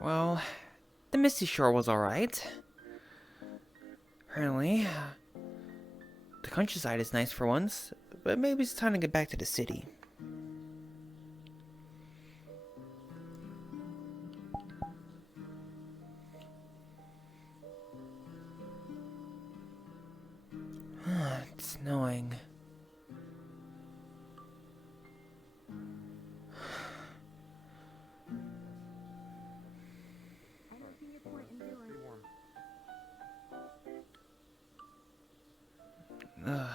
Well, the Misty Shore was alright. Apparently, the countryside is nice for once, but maybe it's time to get back to the city. It's snowing. Ugh.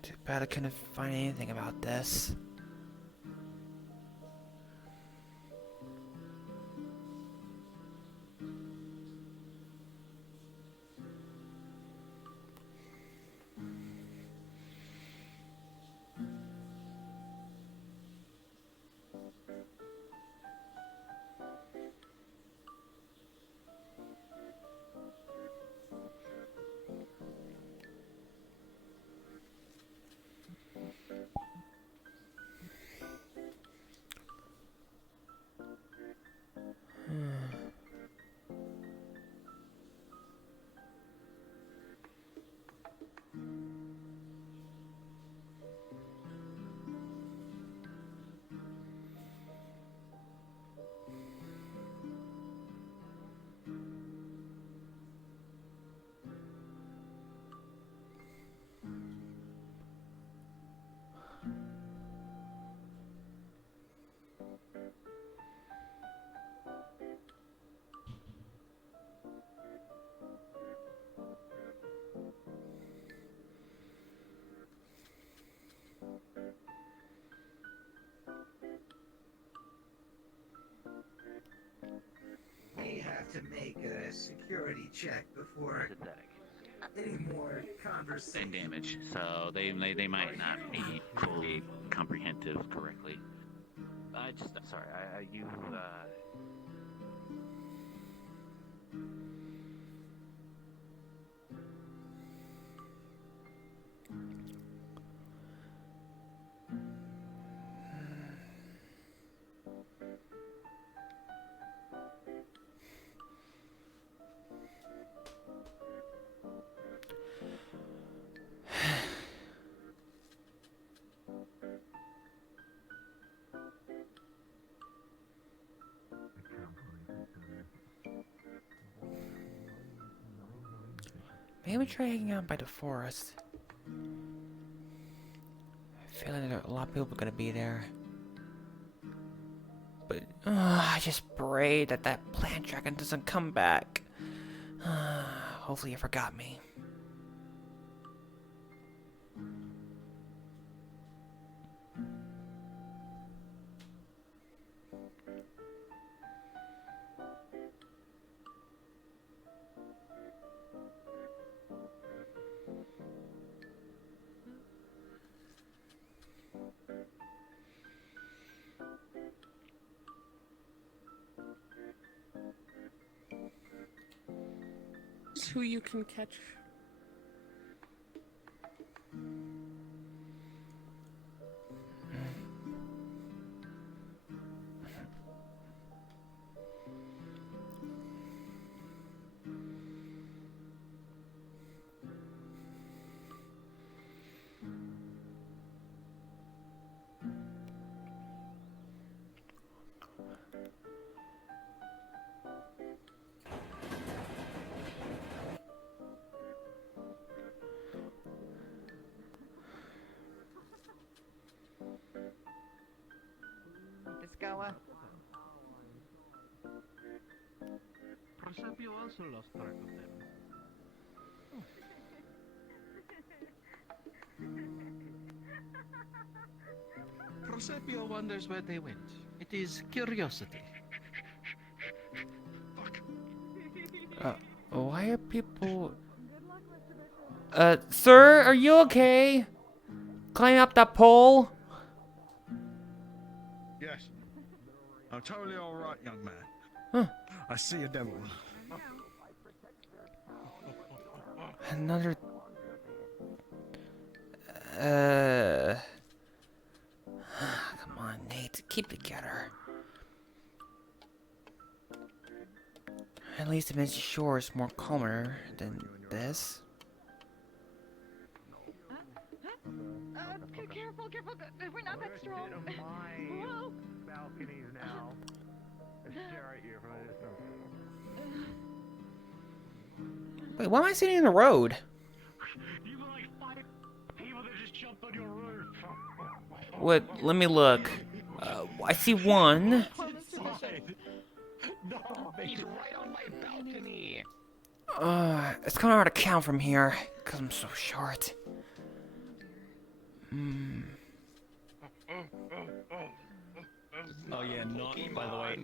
Too bad I couldn't find anything about this. We have to make a security check before Synthetic any more conversation. and damage, so they might not be fully comprehensive correctly. I'm sorry. You Maybe try hanging out by the forest. I feel like there are a lot of people gonna be there. But I just pray that that plant dragon doesn't come back. Hopefully you forgot me. Who you can catch. Discover. Prosapio also lost track of them. Prosapio wonders where they went. It is curiosity. Why are people... sir, are you okay? Climb up that pole? I'm totally all right, young man. Huh. I see a devil. Another... Come on, Nate. Keep together. At least the Misty Shore is more calmer than this. Careful, careful. We're not that strong. Whoa. Balconies now. I stare at you from a distance. Wait, why am I sitting in the road? You were like 5 people that just jumped on your roof. What? Let me look. I see one. No, he's right on my balcony. It's kind of hard to count from here, because I'm so short. Oh yeah, not by the way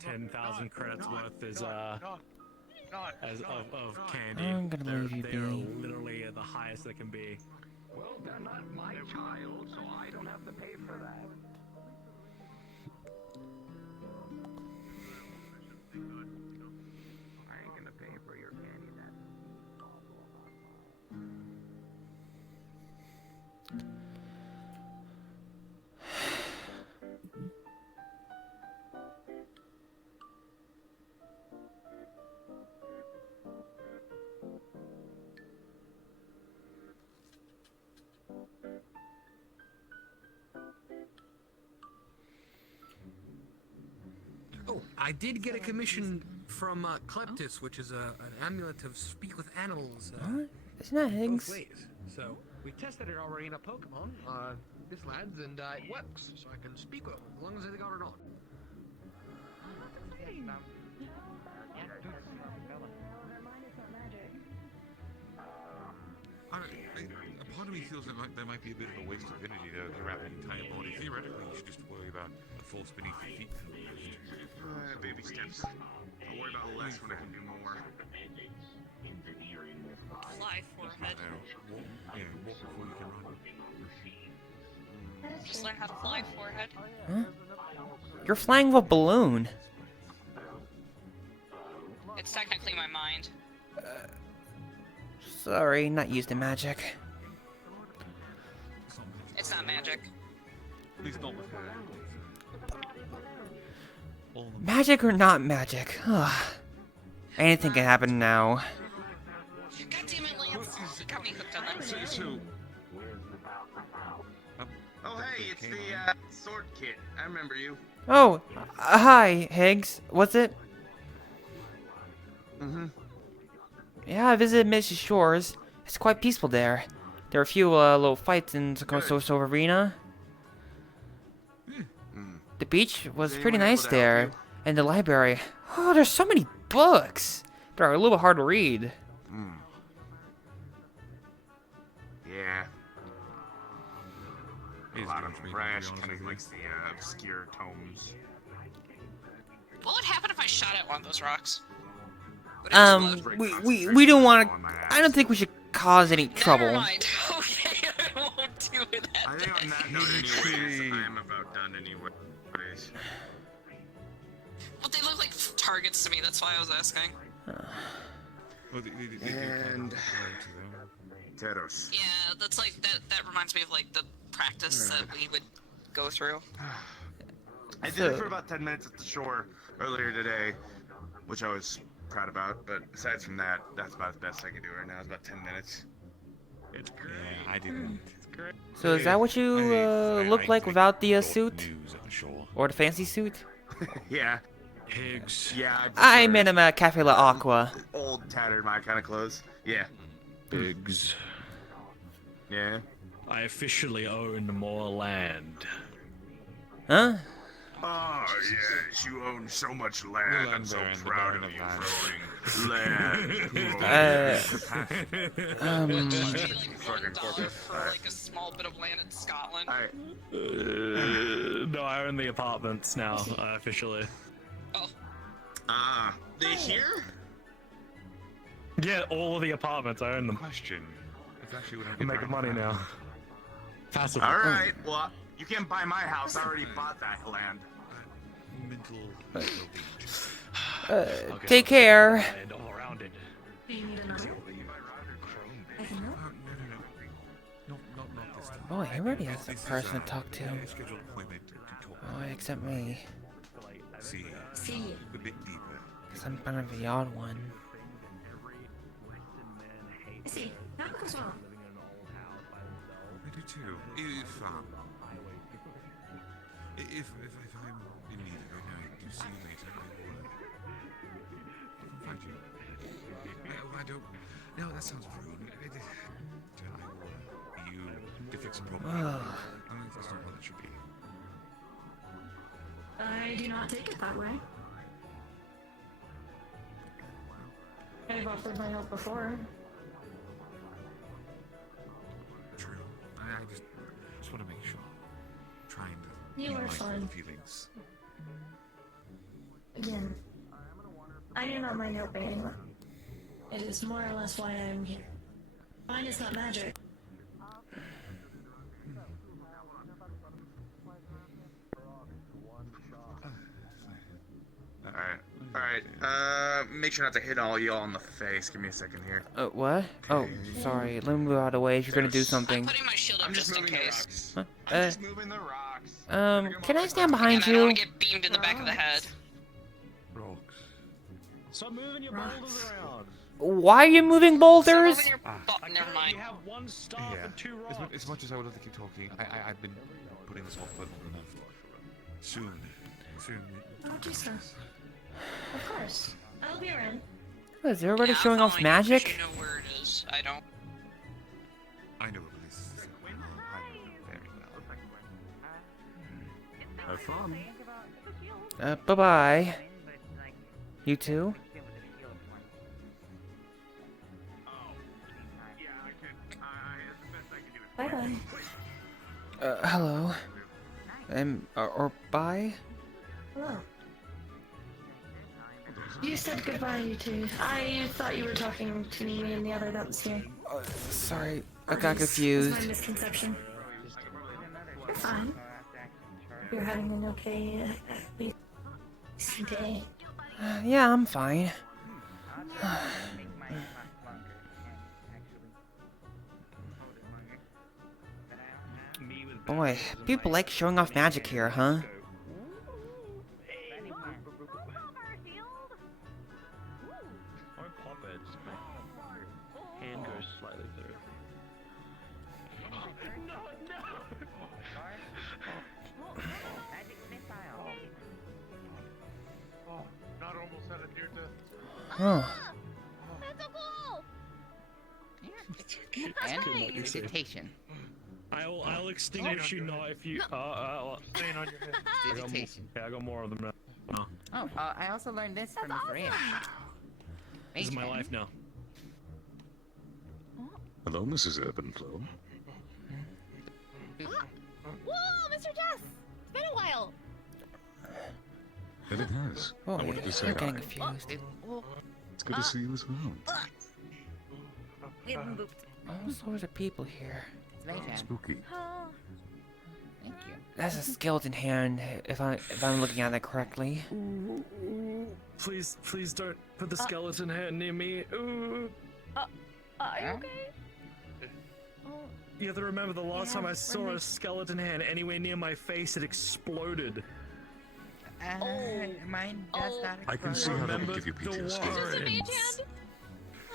10,000 credits worth is of candy. I'm gonna leave you They be. are literally at the highest they can be. Well, they're not my child, so I don't have to pay for that. I ain't gonna pay for your candy then. Oh, I did get a commission from Kleptis, which is an amulet of speak with animals. What? Isn't that Both Higgs? ways. So we tested it already in a Pokemon, this lad's, and it works. So I can speak with them as long as they got it on. A part of me feels that there might be a bit of a waste of energy to wrap an entire body. Theoretically, you should just worry about the force beneath your feet and baby steps. I'll worry about less when I can do more. Fly forehead. Walk before you can run. Just learn how to fly forehead. Huh? You're flying with a balloon. It's technically my mind. Sorry, not used in magic. It's not magic. Please don't look at it. Magic or not magic? Anything can happen now. God damn it, Lance. You got me hooked on that. So, Oh, hey, it's the sword kit. I remember you. Oh, hi, Higgs. What's it? Yeah, I visited Misty Shores. It's quite peaceful there. There are a few little fights in the arena. The beach was Is pretty anyone nice able to help there. you? And the library. Oh, there's so many books. But are a little hard to read. Yeah. A lot of Strange, trash, to be honest kind of with like the obscure tomes. What would happen if I shot at one of those rocks? Would it explode? We don't want to. I don't think we should cause any trouble. Never mind. Okay, I won't do that. I think on that note, anyways, I am about done anyways. But they look like targets to me, that's why I was asking. Well, they And Teros. Yeah, that's like, that reminds me of like the practice that we would go through. I did it for about 10 minutes at the shore earlier today, which I was proud about, but aside from that, that's about the best I can do right now. It's about 10 minutes. It's great. Yeah, I didn't. So is that what you look like without the suit? News at the shore. Or the fancy suit? Yeah. Higgs. Yeah. I met him at Cafe La Aqua. Old, tattered, my kind of clothes. Yeah. Biggs. Yeah. I officially own more land. Huh? Oh, yes, you own so much land. I'm so Baron, the proud Baron of of you Land. for owning land. Fucking for like a small bit of land in Scotland. No, I own the apartments now, officially. Oh, They here? Yeah, all of the apartments, I own them. Question. That's actually what I'm making money now. Passively. All right. Well, You can't buy my house. I already bought that land. Mental Take care. And all around it. Do you need another? I can help. No, not this time. Oh, he already has a This is, person to talk to. a scheduled appointment to talk. Oh, except me. See, See. a bit deeper. Because I'm kind of the odd one. I see. That goes well. I do too. If I'm in need of it, I do see you later. I will find you. I don't. No, that sounds rude. I will you to fix a problem. That's not what it should be. I do not take it that way. I've offered my help before. True. I just want to make sure. Trying to You are minimize fine. feelings. Again, I do not mind helping anyone. It is more or less why I am here. Mine is not magic. Alright. Make sure not to hit all y'all in the face. Give me a second here. What? Oh, sorry. Let me move out of the way if you're gonna do I'm something. putting my shield up I'm just in moving the case. rocks. Huh? I'm just moving the rocks. Can I stand behind Again, I don't you? want to get beamed in the back of the head. Rocks. Stop moving your boulders around. Why are you moving Stop boulders? moving your never mind. You have one staff and 2 rocks. As much as I would love to keep talking, I've been putting this off for long enough. Soon. Oh, do so. Of course. I'll be around. What, is everybody Yeah, showing I'm off following you 'cause magic? You know where it is. I don't. I know what this is. I know very well. Have fun. Bye-bye. You too? Bye bye. Hello. Or bye? Hello. You said goodbye, you two. I thought you were talking to me and the other that was here. Sorry, I Or got this is confused. my misconception. You're fine. You're having an okay, at least day. Yeah, I'm fine. Boy, people like showing off magic here, huh? Or pop it. Hand goes slightly through. Not almost at a near death. Oh. That's good what you say. Vegetation. I'll extinguish you not if you. Stain on your head. Vegetation. I got more of them now. Oh, I also learned this from a friend. This is my life now. Hello, Mrs. Urbanflow. Whoa, Mr. Jess! It's been a while. And it has. Oh, I wanted to say I'm getting hi. confused. It's good to see you as well. Getting booped. All sorts of people here. It's my turn. Spooky. Oh, Thank you. That's a skeleton hand, if I'm looking at it correctly. Please don't put the skeleton hand near me. Ooh. are you okay? You have to remember the last time I Yeah, saw we're a skeleton hand anywhere near my face, it exploded. Mine does not I can see how that would give you Remember the PTSD. Just a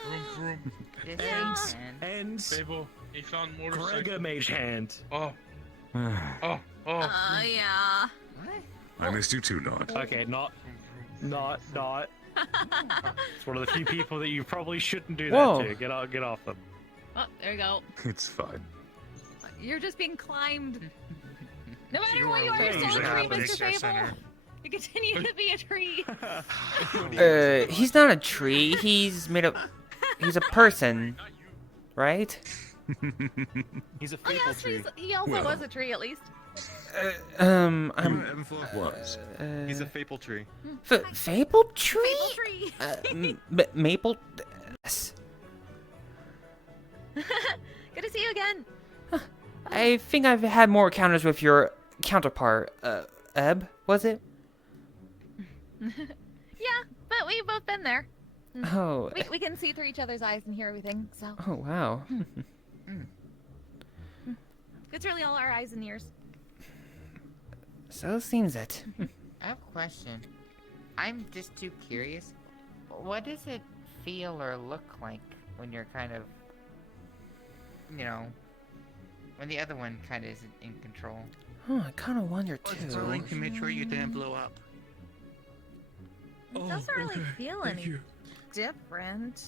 mage hand? This And Fable, he found motorcycle. Gregor mage hand. Oh, Yeah. I missed you too, Nod. Okay, not. It's one of the few people that you probably shouldn't do that Whoa. to. Get off them. Oh, there you go. It's fine. You're just being climbed. No matter You what are you are, you're losing still a tree, happiness, Mr. Fable. You continue to be a tree. He's not a tree. He's made of. He's a person, right? He's a Oh, yes, he also was a tree, at least. I'm. Was. He's a Fable tree. Fable tree? Fable tree. Maple. Yes. Good to see you again. I think I've had more encounters with your counterpart, Eb, was it? Yeah, but we've both been there. Oh. We can see through each other's eyes and hear everything, so. Oh, wow. It's really all our eyes and ears. So seems it. I have a question. I'm just too curious. What does it feel or look like when you're kind of, you know, when the other one kind of isn't in control? Oh, I kind of wonder too. Controlling to make sure you didn't blow up. It doesn't really feel any different.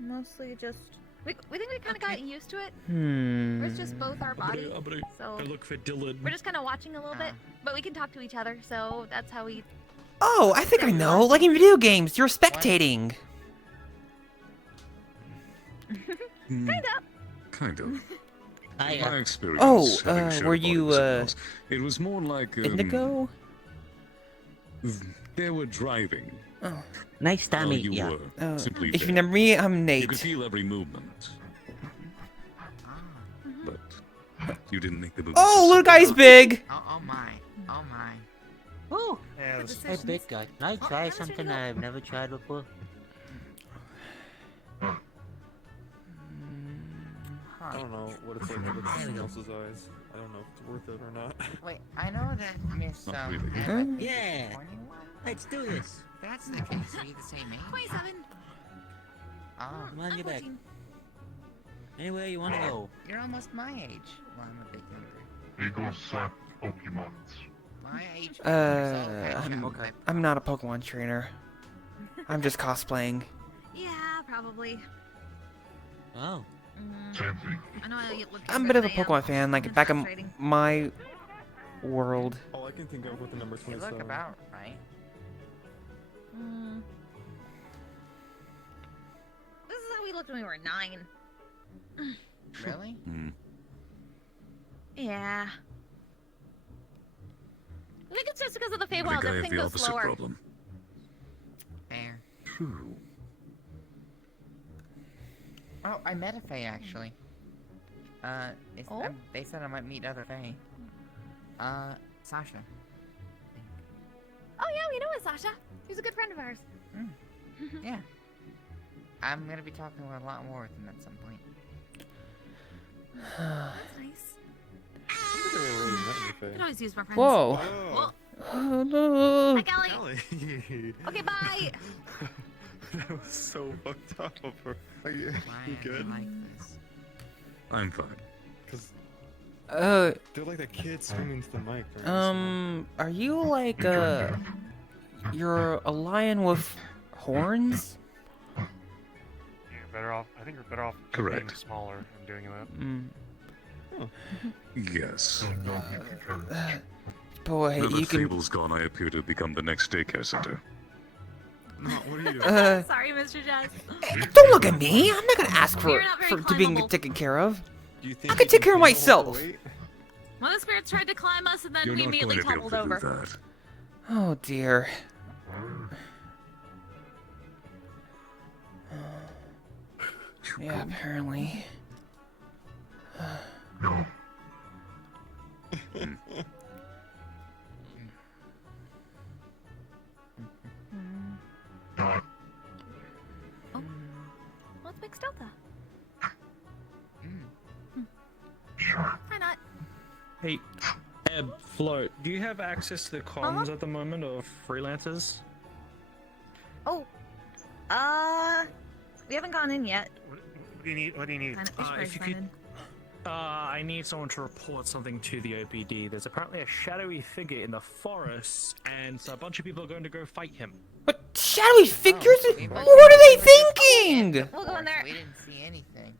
Mostly just... We think we kind of got used to it. Where it's just both our bodies. So I look for Dylan. we're just kind of watching a little bit, but we can talk to each other, so that's how we... Oh, I think I know. Like in video games, you're spectating. Kind of. I, My experience. Oh, having shared were bodies you, with girls, it was more like Indigo? They were driving. Oh. Nice to while meet you ya. were simply If you there. remember me, I'm You Nate. could feel every movement. But you didn't make the movement. Oh, little guy's big. Oh my. Oh my. Oh, Yeah, hey big guy. Can I try something I've never tried before? I don't know what it's like with someone else's eyes. I don't know if it's worth it or not. Wait, I know that Miss Not really. Eva is Yeah. 21. Let's do this. If that's the case, are you the same age? 27. Oh, Come on, I'm get back. 14. Anywhere you wanna go. you're almost my age. Well, I'm a bit younger. My age. I'm not a Pokemon trainer. I'm just cosplaying. Yeah, probably. Oh. I know I look I'm a younger bit of a than I am. Pokemon fan, like It's back in frustrating. my world. All I can think of with the number You 27. look about right. This is how we looked when we were 9. Really? Yeah. I think it's just because of the I Feywild. think I have Everything the goes opposite slower. problem. Fair. True. Oh, I met a Fae actually. Oh? They said I might meet other Fae. Sasha. Oh yeah, we know it, Sasha. He's a good friend of ours. Yeah. I'm gonna be talking a lot more with him at some point. That's nice. I think I never really met You anything. can always use more friends. Whoa. Well, Oh, no. hi, Kelly. Okay, bye. That was so fucked up of her. Are you Why good? I like this. I'm fine. Because Uh, they're like a kid screaming to the mic. are you like, you're a lion with horns? You're better off. I think you're better off Correct. being smaller and doing that. Yes. Boy, Now that you can... Fable's gone, I appear to become the next daycare center. No, what are you? Sorry, Mr. Jazz. Don't look at me. I'm not gonna ask You're not very to being climbable. taken care of. Do you think I can take care of myself. One of the spirits tried to climb us, and then You're we not immediately going to be able toppled to do over. that. Oh dear. Yeah, apparently. Oh, let's make Stealtha. Why not? Hey, Eb, Float, do you have access to the comms at the moment of freelancers? Oh, we haven't gone in yet. What do you need? What do you need? Kinda- we should probably if you sign could- in. I need someone to report something to the OPD. There's apparently a shadowy figure in the forest, and a bunch of people are going to go fight him. What shadowy figures? we were- What are they thinking? We'll go in there. We didn't see anything.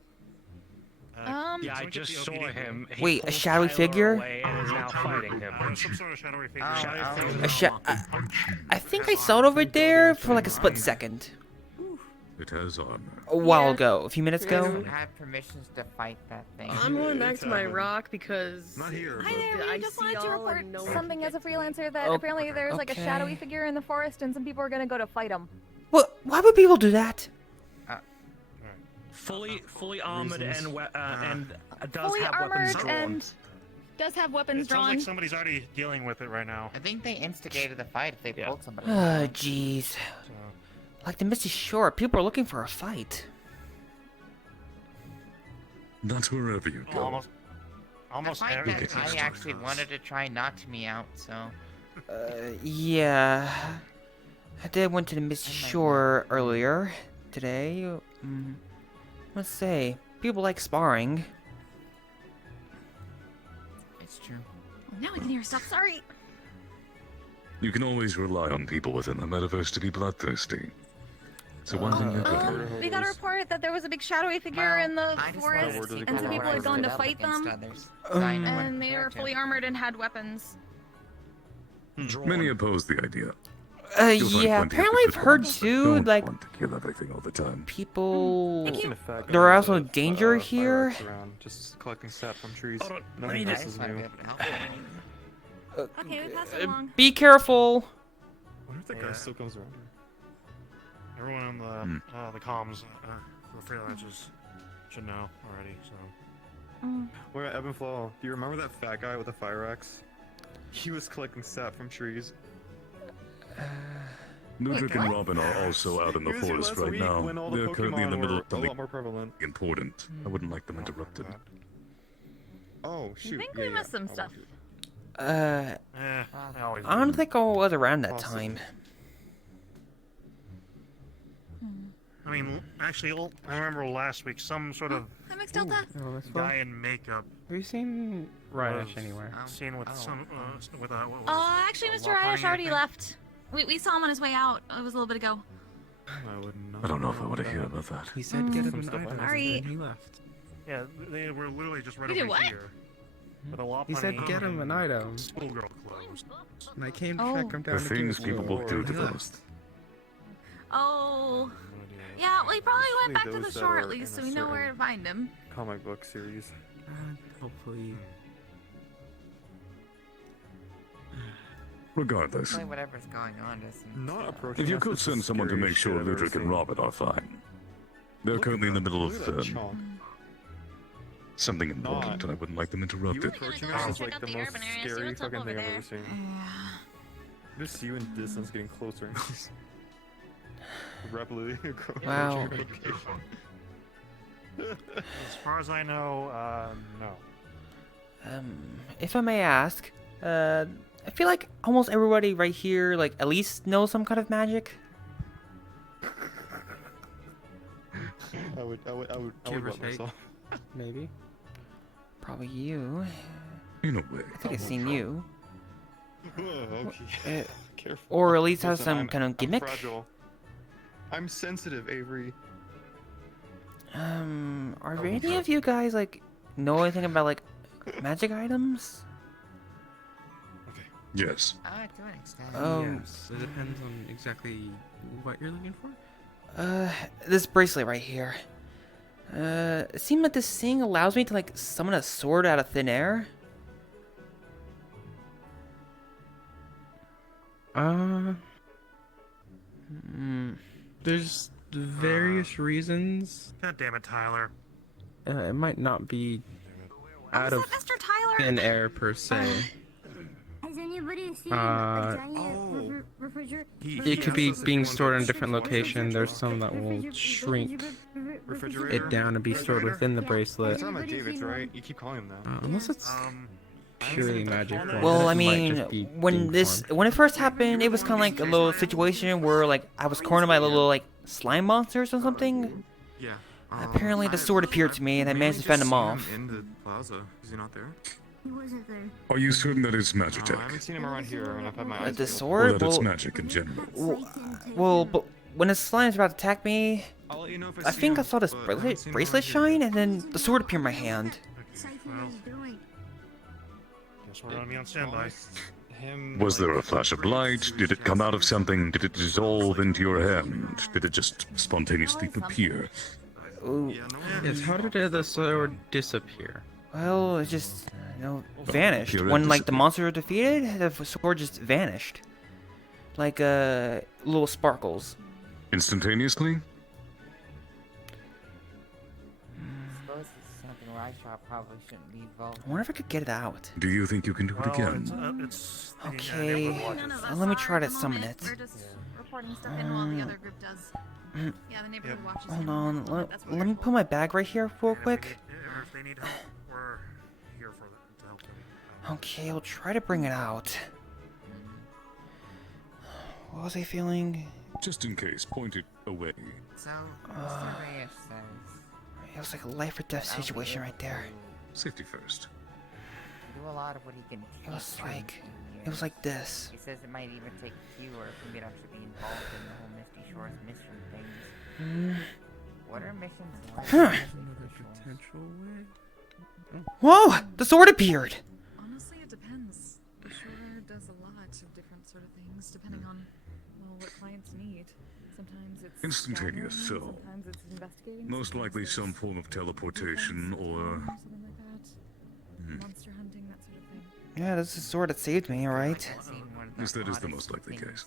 Yeah, I just saw him. He Wait, a pulled shadowy Tyler figure? away and is now fighting him. Some sort of shadowy figure. I think I saw it over there for like a split second. It has armor. A while ago, a few minutes I ago. don't have permissions to fight that thing. I'm going back to my rock because Not here. Hi there, I we just see wanted to y'all report and no one something can as a freelancer that Oh, apparently there's like a shadowy okay. figure in the forest and some people are gonna go to fight him. What? Why would people do that? fully armored and does Fully have armored weapons drawn. and does have weapons It sounds drawn. like somebody's already dealing with it right now. I think they instigated the fight if they pulled somebody. Oh, jeez. Like the Misty Shore, people are looking for a fight. That's wherever you go. Almost I every. find that I actually wanted to try knock me out, so. Yeah. I did went to the Misty Shore earlier today. Let's say, people like sparring. It's true. Now we can hear stuff. Sorry. You can always rely on people within the metaverse to be bloodthirsty. So one thing you're good at. We got a report that there was a big shadowy figure in the forest, and some people had gone to fight them, and they were fully armored and had weapons. Many oppose the idea. Yeah, apparently I've heard too, Don't like, want to kill everything all the time. people... There are also danger here. Just collecting sap from trees. Hold on, Nothing I else is new. Okay, we passed it along. Be careful! I wonder if that guy still comes around here. Everyone on the comms, the freelancers should know already. So. Wait, Ebb and Flow, do you remember that fat guy with the fire axe? He was collecting sap from trees. Ludwig and Robin are also out in the forest right now. They're currently in the middle of something important. I wouldn't like them interrupted. Oh, I think we missed some stuff. I don't think I was around that time. I mean, actually, I remember last week some sort of I mixed Delta. guy in makeup. Have you seen Radish anywhere? Seen with some with a. What was Oh, actually, it, a Mr. lot Radish bunny, I already think? left. We saw him on his way out. It was a little bit ago. I don't know if I want to hear about that. He said get him an item, Sorry. and he left. Yeah, they were literally just right You did over what? here. With a lot He said get him an item. Schoolgirl clothes. And I came to Oh. track him down. The to give things it people to will him. do to He them. left. Oh. Yeah, well, he probably went back to the those that shore are at least, so in a we know where to certain find him. Comic book series. Hopefully. Regardless, Hopefully whatever's going on doesn't. Not approaching. if you us could with the send someone to make scariest sure shit I've ever Ludwig and seen. Robin are fine. They're currently in the middle of something important, and I wouldn't like them You interrupted. approaching us is like the most scary fucking thing I've ever seen. Just you in distance getting closer and closer. Rapidly approaching Wow. your location. As far as I know, no. If I may ask, I feel like almost everybody right here, like, at least knows some kind of magic. I would Give or let take. myself. Maybe. Probably you. In a way. I think I've seen you. Okay. Careful. Or at least have Listen, some I'm- kind of I'm gimmick. fragile. I'm sensitive, Avery. Are any of you guys, like, know anything about, like, magic items? Yes. To an extent. Yes. It depends on exactly what you're looking for. This bracelet right here. It seemed like this thing allows me to, like, summon a sword out of thin air. There's various reasons. God damn it, Tyler. It might not be out of Mr. Tyler? thin air per se. Has anybody seen Uh, a giant refrigerator? It could be being stored in a different location. There's some that will shrink it down and be stored within the bracelet. You're talking about David's, right? You keep calling him that. Unless it's purely magic. form, Well, then I it might mean, just be when being formed. when it first happened, it was kind of like a little situation where, like, I was cornered by little, like, slime monsters or something. Yeah. Apparently, the sword appeared to me, and I managed to fend them off. In the plaza. Is he not there? He wasn't there. Are you certain that is I Magitech? haven't seen him around here, and I've had my eyes. The peeled. sword? Or that it's Well, magic in general? well, but when the slime's about to attack me, I'll let you know if I see think I him, saw this but I haven't seen him bracelet around here. shine, and then the sword appeared in my hand. Well, guess we're gonna be on standby. Was there a flash of light? Did it come out of something? Did it dissolve into your hand? Did it just spontaneously appear? Ooh. Yes, how did the sword disappear? Well, it just, vanished. Pure When, like, the disappear. monster was defeated, the sword just vanished. Like, little sparkles. Instantaneously? my shop probably shouldn't be involved. I wonder if I could get it out. Do you think you can do it again? Okay, let me try to summon it. We're just reporting stuff in while the other group does. Yeah, the neighborhood watches. Hold on, let me put my bag right here real quick. If they need help, we're here for them to help them. Okay, I'll try to bring it out. What was I feeling? Just in case, point it away. So, Mr. Reyes says... It was like a life or death situation right there. Safety first. Do a lot of what he can It was like this. He says it might even take fewer for me to actually be involved in the whole Misty Shores mission things. What are missions like? Another potential way. Whoa! The sword appeared! Honestly, it depends. The Shore does a lot of different sort of things, depending on, well, what clients need. Sometimes it's Instantaneous, gathering, so sometimes it's investigating. most sometimes likely it's some form of teleportation or... something like that. Monster hunting, that sort of thing. Yeah, this is the sword that saved me, right? Yes, that is the most likely case.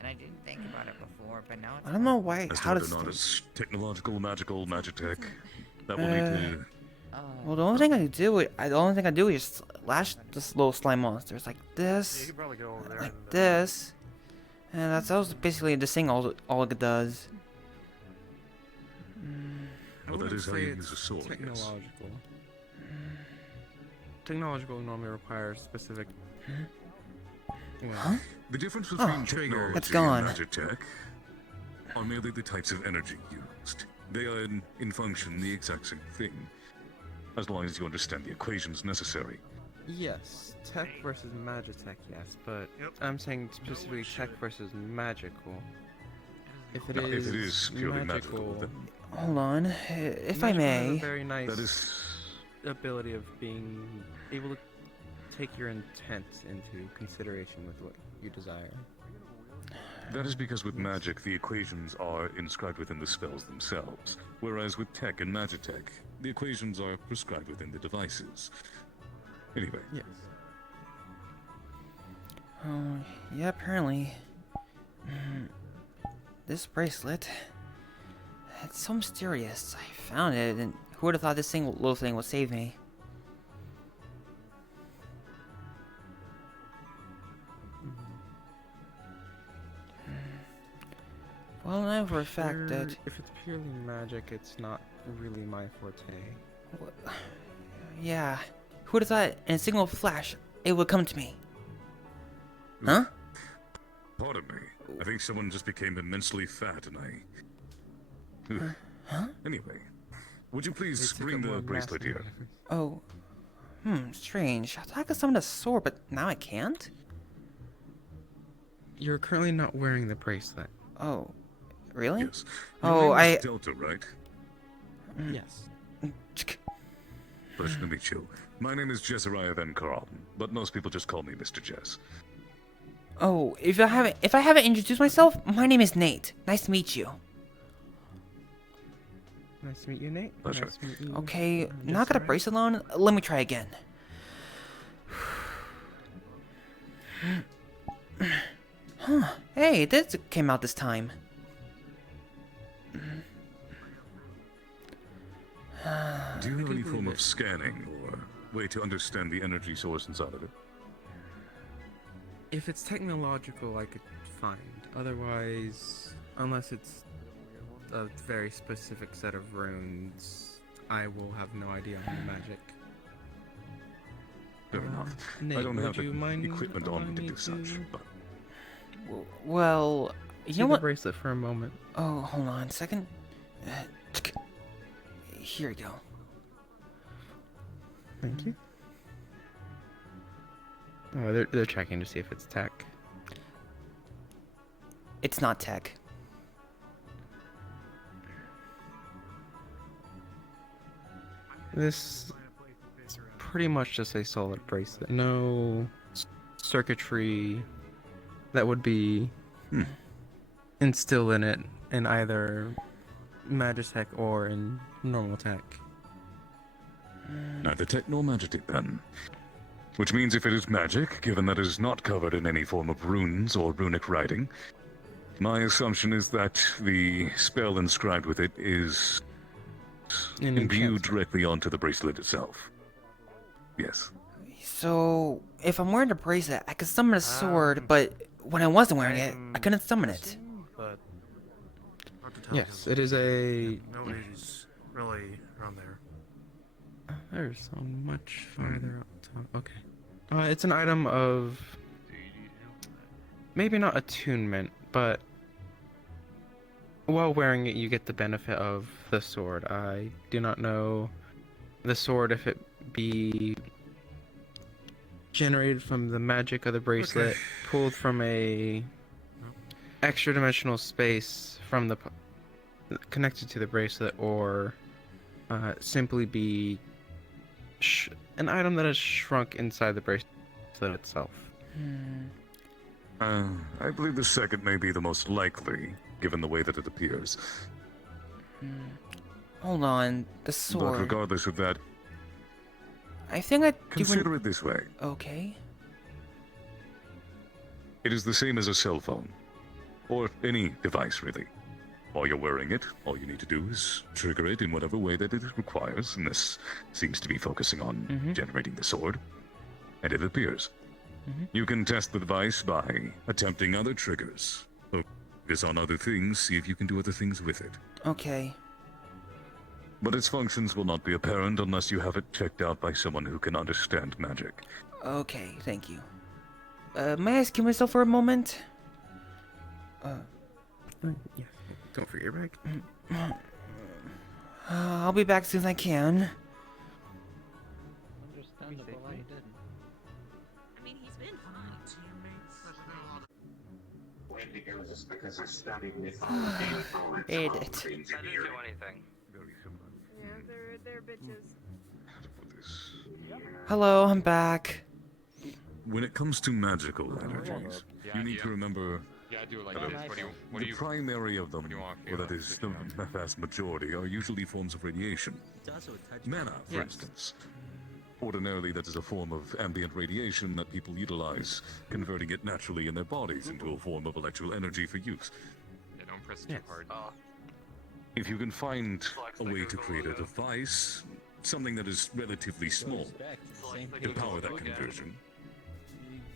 And I didn't think about it before, but now it's... I don't know why. As to How whether does or not it's technological, magical, magitech, that will need to... Well, the only thing I do is just lash this little slime monster. It's like this, You could probably go over there like this, and that was basically the thing all it does. Well, that is how you use a sword, yes. Technological. Technological normally requires specific. Huh? The difference Oh, between technology it's gone. and magitech are merely the types of energy used. They are, in function, the exact same thing, as long as you understand the equations necessary. Yes, tech versus magitech, yes, but I'm saying specifically tech versus magical. If it Now, is, if it is purely magical, then... Hold on, if I magical has may. a very nice That is... ability of being able to take your intent into consideration with what you desire. That is because with magic, the equations are inscribed within the spells themselves, whereas with tech and magitech, the equations are prescribed within the devices. Anyway. Yes. Oh, yeah, apparently. This bracelet, it's so mysterious. I found it, and who would have thought this little thing would save me? Well, I know for a fact that... If it's purely magic, it's not really my forte. Yeah, who would have thought in a single flash it would come to me? Huh? Pardon me. I think someone just became immensely fat and I... Huh? Anyway, would you please bring the bracelet here? Oh. Strange. I thought I could summon a sword, but now I can't? You're currently not wearing the bracelet. Oh. Really? Yes. Oh, Your name is Delta, right? Yes. Pleasure to meet you. My name is Jezariah Van Carlton, but most people just call me Mr. Jess. Oh, if I haven't introduced myself, my name is Nate. Nice to meet you. Nice to meet you, Nate. Pleasure. Nice to meet you. Okay, now I got a bracelet on. Let me try again. Huh. Hey, this came out this time. Do you have any form of scanning or way to understand the energy source inside of it? If it's technological, I could find. Otherwise, unless it's a very specific set of runes, I will have no idea on the magic. Fair enough. Nate, I don't have would you the mind equipment on me to do such, but... Well, you See know the what? bracelet for a moment. Oh, hold on a second. Here we go. Thank you. Oh, they're checking to see if it's tech. It's not tech. This is pretty much just a solid bracelet. No circuitry that would be instilled in it in either Magitech or in normal tech. Neither tech nor magic then. Which means if it is magic, given that it is not covered in any form of runes or runic writing, my assumption is that the spell inscribed with it is An imbued enchantment. directly onto the bracelet itself. Yes. So, if I'm wearing a bracelet, I could summon a sword, but when I wasn't wearing it, I couldn't summon it. But Yes, it is a. nobody's really around there. There's so much farther up top. Okay. It's an item of. Maybe not attunement, but. While wearing it, you get the benefit of the sword. I do not know the sword if it be generated from the magic of the bracelet, pulled from a extra dimensional space from the connected to the bracelet, or simply be an item that is shrunk inside the bracelet itself. I believe the second may be the most likely, given the way that it appears. Hold on, the sword. But regardless of that, I think I do. Consider it this way. Okay. It is the same as a cell phone, or any device really. While you're wearing it, all you need to do is trigger it in whatever way that it requires, and this seems to be focusing on generating the sword, and it appears. You can test the device by attempting other triggers. Focus on other things, see if you can do other things with it. Okay. But its functions will not be apparent unless you have it checked out by someone who can understand magic. Okay, thank you. May I excuse myself for a moment? Yeah, don't forget your bag. I'll be back as soon as I can. Understandable, I didn't. I mean, he's been fine. Ate it. That didn't do anything. Yeah, they're bitches. Hello, I'm back. When it comes to magical energies, you need to remember Yeah, I do it like that this. the primary of them, or that is the vast majority, are usually forms of radiation. Mana, for instance. Ordinarily, that is a form of ambient radiation that people utilize, converting it naturally in their bodies into a form of electrical energy for use. Yeah, don't press too hard. If you can find a way to create a device, something that is relatively small, to power that conversion,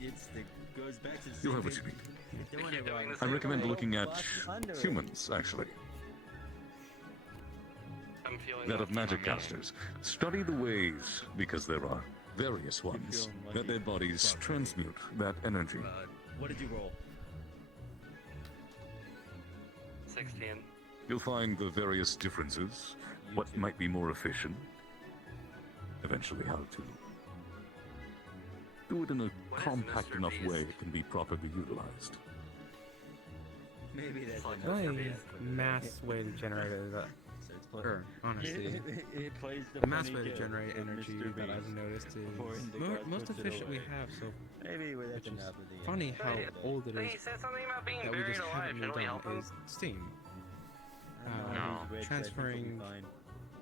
you'll have what you need. I recommend looking at humans, actually. I'm feeling That of magic casters. Study the ways, because there are various ones, that their bodies transmute that energy. What did you roll? 16. You'll find the various differences, what might be more efficient, eventually how to do it in a compact enough way it can be properly utilized. Maybe that's The only mass way to generate it is that. Sure, honestly. The mass way to generate energy that I've noticed is most efficient we have, so maybe which is funny how old it is that we just haven't moved on is steam. Transferring,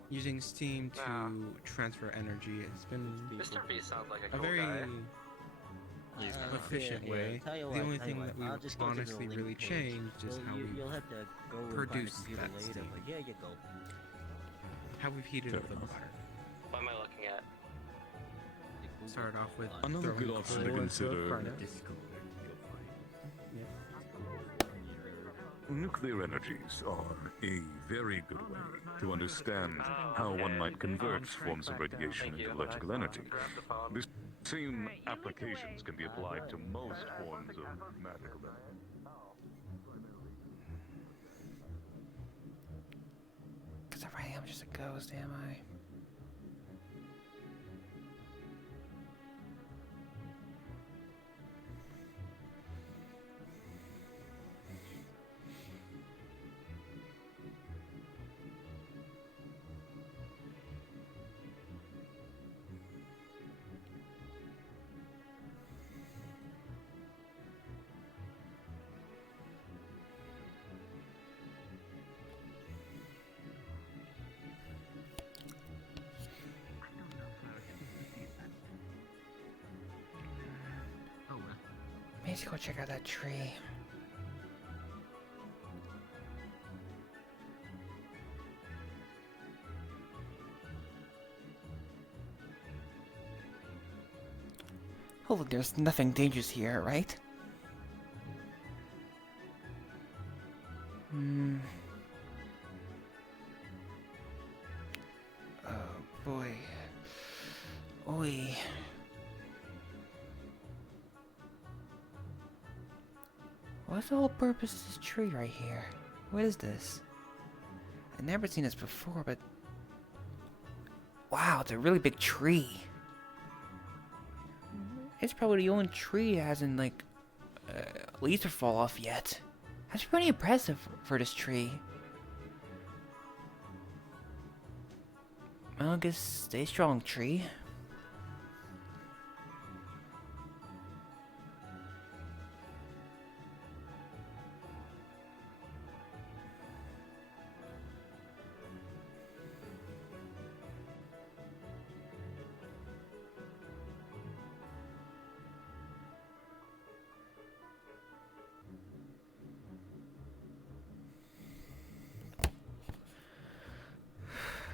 using steam to transfer energy has been Mr. B sounds like a a cool very guy. efficient way. The only thing that we've honestly really changed is how we produce that steam. Yeah, you go. How we've heated up the water. What am I looking at? Started off with Another good throwing option to coal into a consider. furnace. Nuclear energies are a very good way to understand how one might convert forms of radiation into electrical energy. The same applications can be applied to most forms of magical energy. Because if I am just a ghost, am I? Maybe go check out that tree. Hopefully there's nothing dangerous here, right? Hmm. Oh boy. Oi. What's the whole purpose of this tree right here? What is this? I've never seen this before, but... Wow, it's a really big tree. It's probably the only tree that hasn't, like, leaves to fall off yet. That's pretty impressive for this tree. Well, I guess stay strong, tree.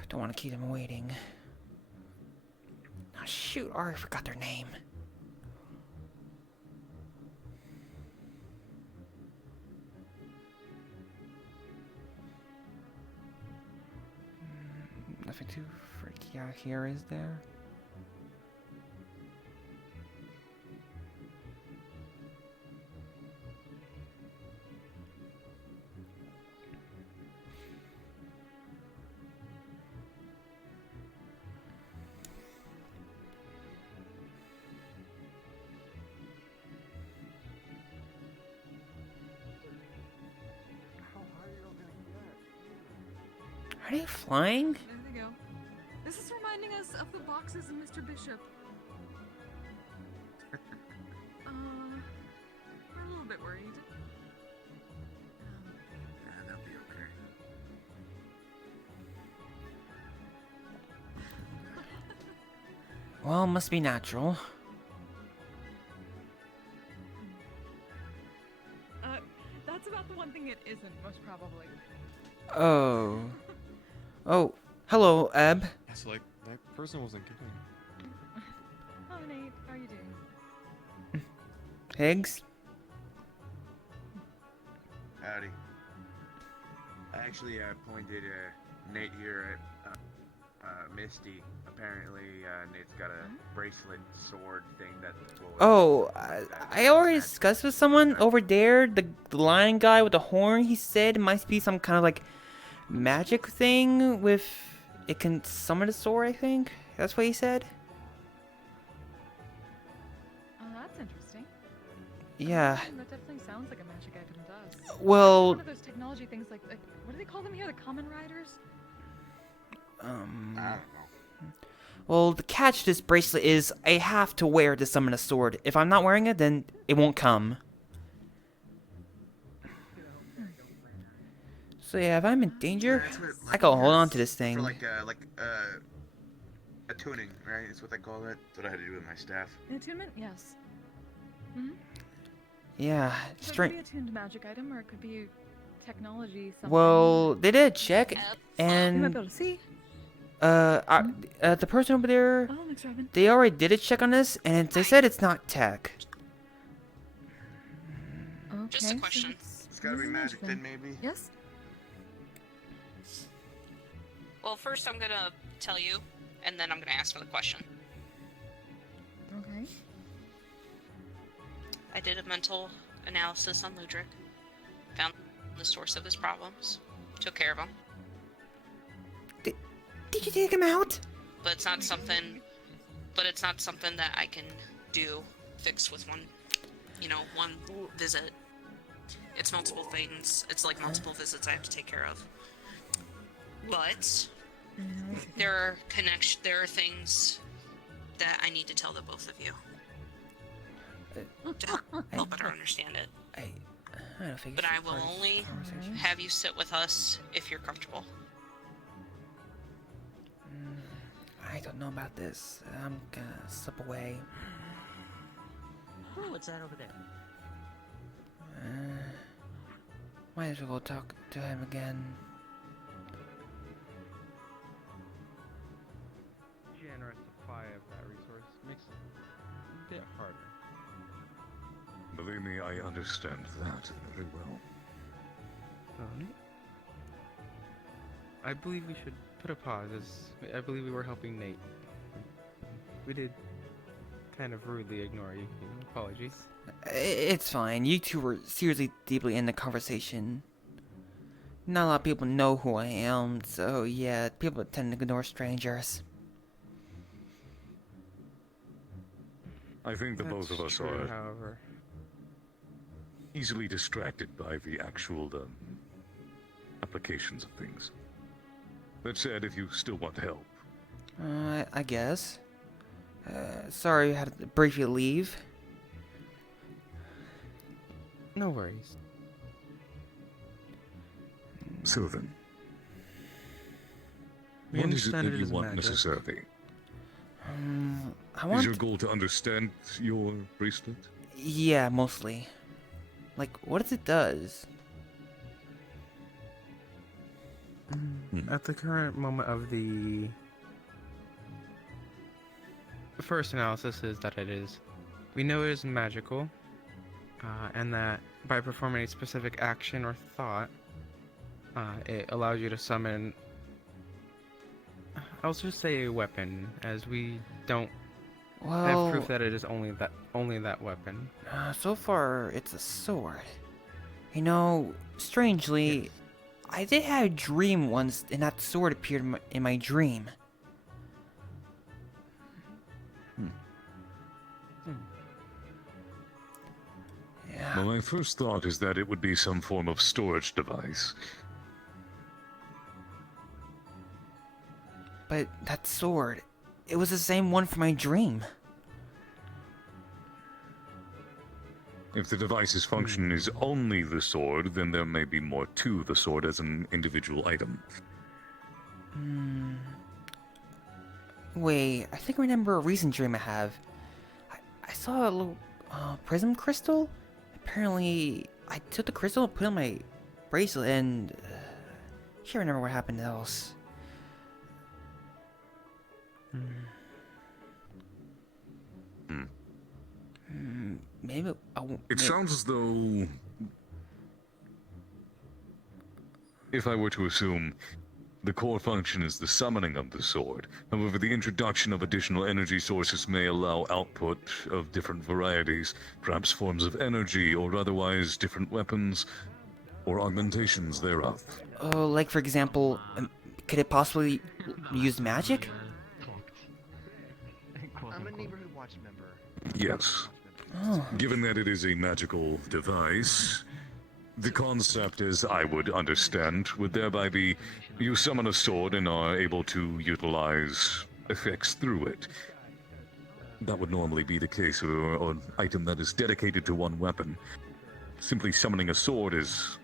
Don't want to keep them waiting. Oh, shoot, I already forgot their name. Nothing too freaky out here, is there? Are they flying? There they go. This is reminding us of the boxes in Mr. Bishop. We're a little bit worried. Yeah, they'll be okay. Well, must be natural. That's about the one thing it isn't, most probably. Oh. Oh, hello, Eb. So like that person wasn't kidding. Oh, Nate, how are you doing? Higgs? Howdy. I actually pointed Nate here at Misty. Apparently, Nate's got a bracelet sword thing that will... Oh, I already discussed with someone over there. The lion guy with the horn, he said it might be some kind of like magic thing with... It can summon a sword, I think. That's what he said. Oh, that's interesting. Yeah. That definitely sounds like a magic item does. Well... One of those technology things like what do they call them here? The common riders? I don't know. Well, the catch to this bracelet is I have to wear it to summon a sword. If I'm not wearing it, then it won't come. So yeah, if I'm in danger, I can hold on to this thing. For like attuning, right? That's what they call it. That's what I had to do with my staff. Attunement? Yes. Mm-hmm. Yeah, So it could be a tuned magic item, or it could be technology. Something. Well, they did a check, You might and be able to see. the person over there, Oh, thanks, Robin. they already did a check on this, and they said it's not tech. Okay, Just a question. It's gotta be magic then, maybe? Yes? Well, first I'm gonna tell you, and then I'm gonna ask for the question. Okay. I did a mental analysis on Ludric, found the source of his problems, took care of him. Did you take him out? But it's not something that I can fix with one visit. It's multiple things. It's like multiple visits I have to take care of. But there are things that I need to tell the both of you to help better understand it. I don't think. But I will only have you sit with us if you're comfortable. I don't know about this. I'm gonna slip away. What's that over there? Might as well go talk to him again. Generous supply of that resource makes it a bit harder. Believe me, I understand that very well. Alright. I believe we should put a pause, as I believe we were helping Nate. We did kind of rudely ignore you. Apologies. It's fine. You two were seriously deeply in the conversation. Not a lot of people know who I am, so yeah, people tend to ignore strangers. I think the both of us true, are however. easily distracted by the actual applications of things. That said, if you still want help. I guess. Sorry I had to briefly leave. No worries. So then, We what is it understand that it you is want magic. necessarily? I want... Is your goal to understand your bracelet? Yeah, mostly. Like, what does it does? At the current moment of the first analysis is that it is. We know it is magical, and that by performing a specific action or thought, it allows you to summon, I'll just say a weapon, as we don't have proof that it is only that weapon. So far, it's a sword. You know, strangely, I did have a dream once, and that sword appeared in my dream. Yeah. Well, my first thought is that it would be some form of storage device. But that sword, it was the same one from my dream. If the device's function is only the sword, then there may be more to the sword as an individual item. Wait, I think I remember a recent dream I have. I saw a little prism crystal. Apparently, I took the crystal and put it on my bracelet, and I can't remember what happened else. Maybe It sounds as though, if I were to assume, the core function is the summoning of the sword. However, the introduction of additional energy sources may allow output of different varieties, perhaps forms of energy or otherwise different weapons or augmentations thereof. Oh, like for example, could it possibly use magic? I'm a neighborhood watch member. Yes. Oh. Given that it is a magical device, the concept, as I would understand, would thereby be you summon a sword and are able to utilize effects through it. That would normally be the case for an item that is dedicated to one weapon. Simply summoning a sword is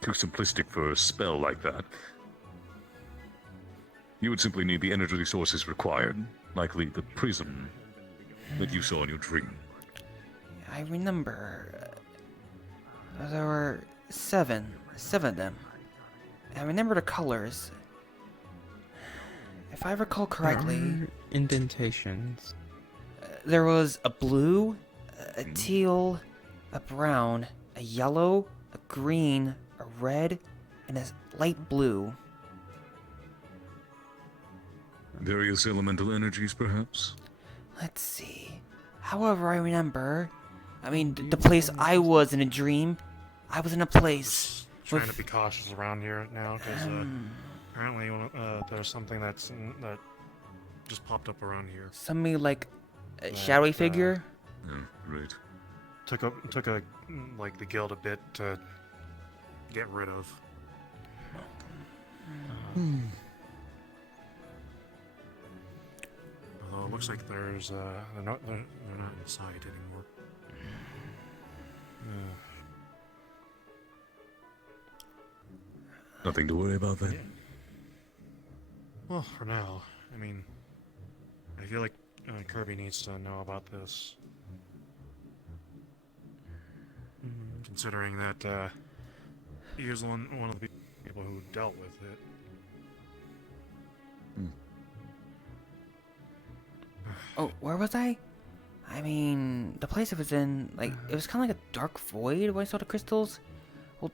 too simplistic for a spell like that. You would simply need the energy sources required, likely the prism that you saw in your dream. I remember there were seven of them. I remember the colors. If I recall correctly, Indentations. there was a blue, a teal, a brown, a yellow, a green, a red, and a light blue. Various elemental energies, perhaps? Let's see. However, I remember, the place I was in a dream, I was in a place Trying to be cautious around here now, because apparently there's something that just popped up around here. somebody like a shadowy figure. Yeah, right. Took like the guild a bit to get rid of. Although it looks like there's they're not inside anymore. Nothing to worry about then? Yeah. Well, for now, I feel like Kirby needs to know about this. Considering that he was one of the people who dealt with it. Oh, where was I? I mean, the place it was in, like, it was kind of like a dark void when I saw the crystals. Well,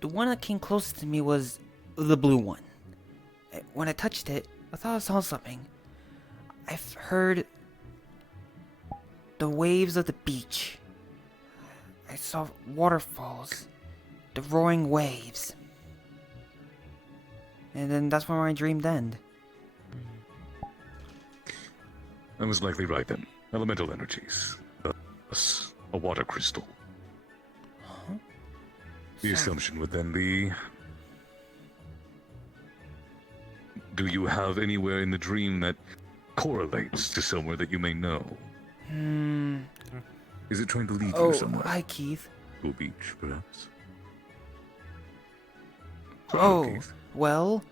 the one that came closest to me was the blue one. When I touched it, I thought I saw something. I've heard the waves of the beach. I saw waterfalls, the roaring waves. And then that's where my dream ended. I was likely right then. Elemental energies. Thus, a water crystal. Huh? The assumption would then be... Do you have anywhere in the dream that correlates to somewhere that you may know? Is it trying to lead you somewhere? Hi, Keith. To a beach, perhaps? Well,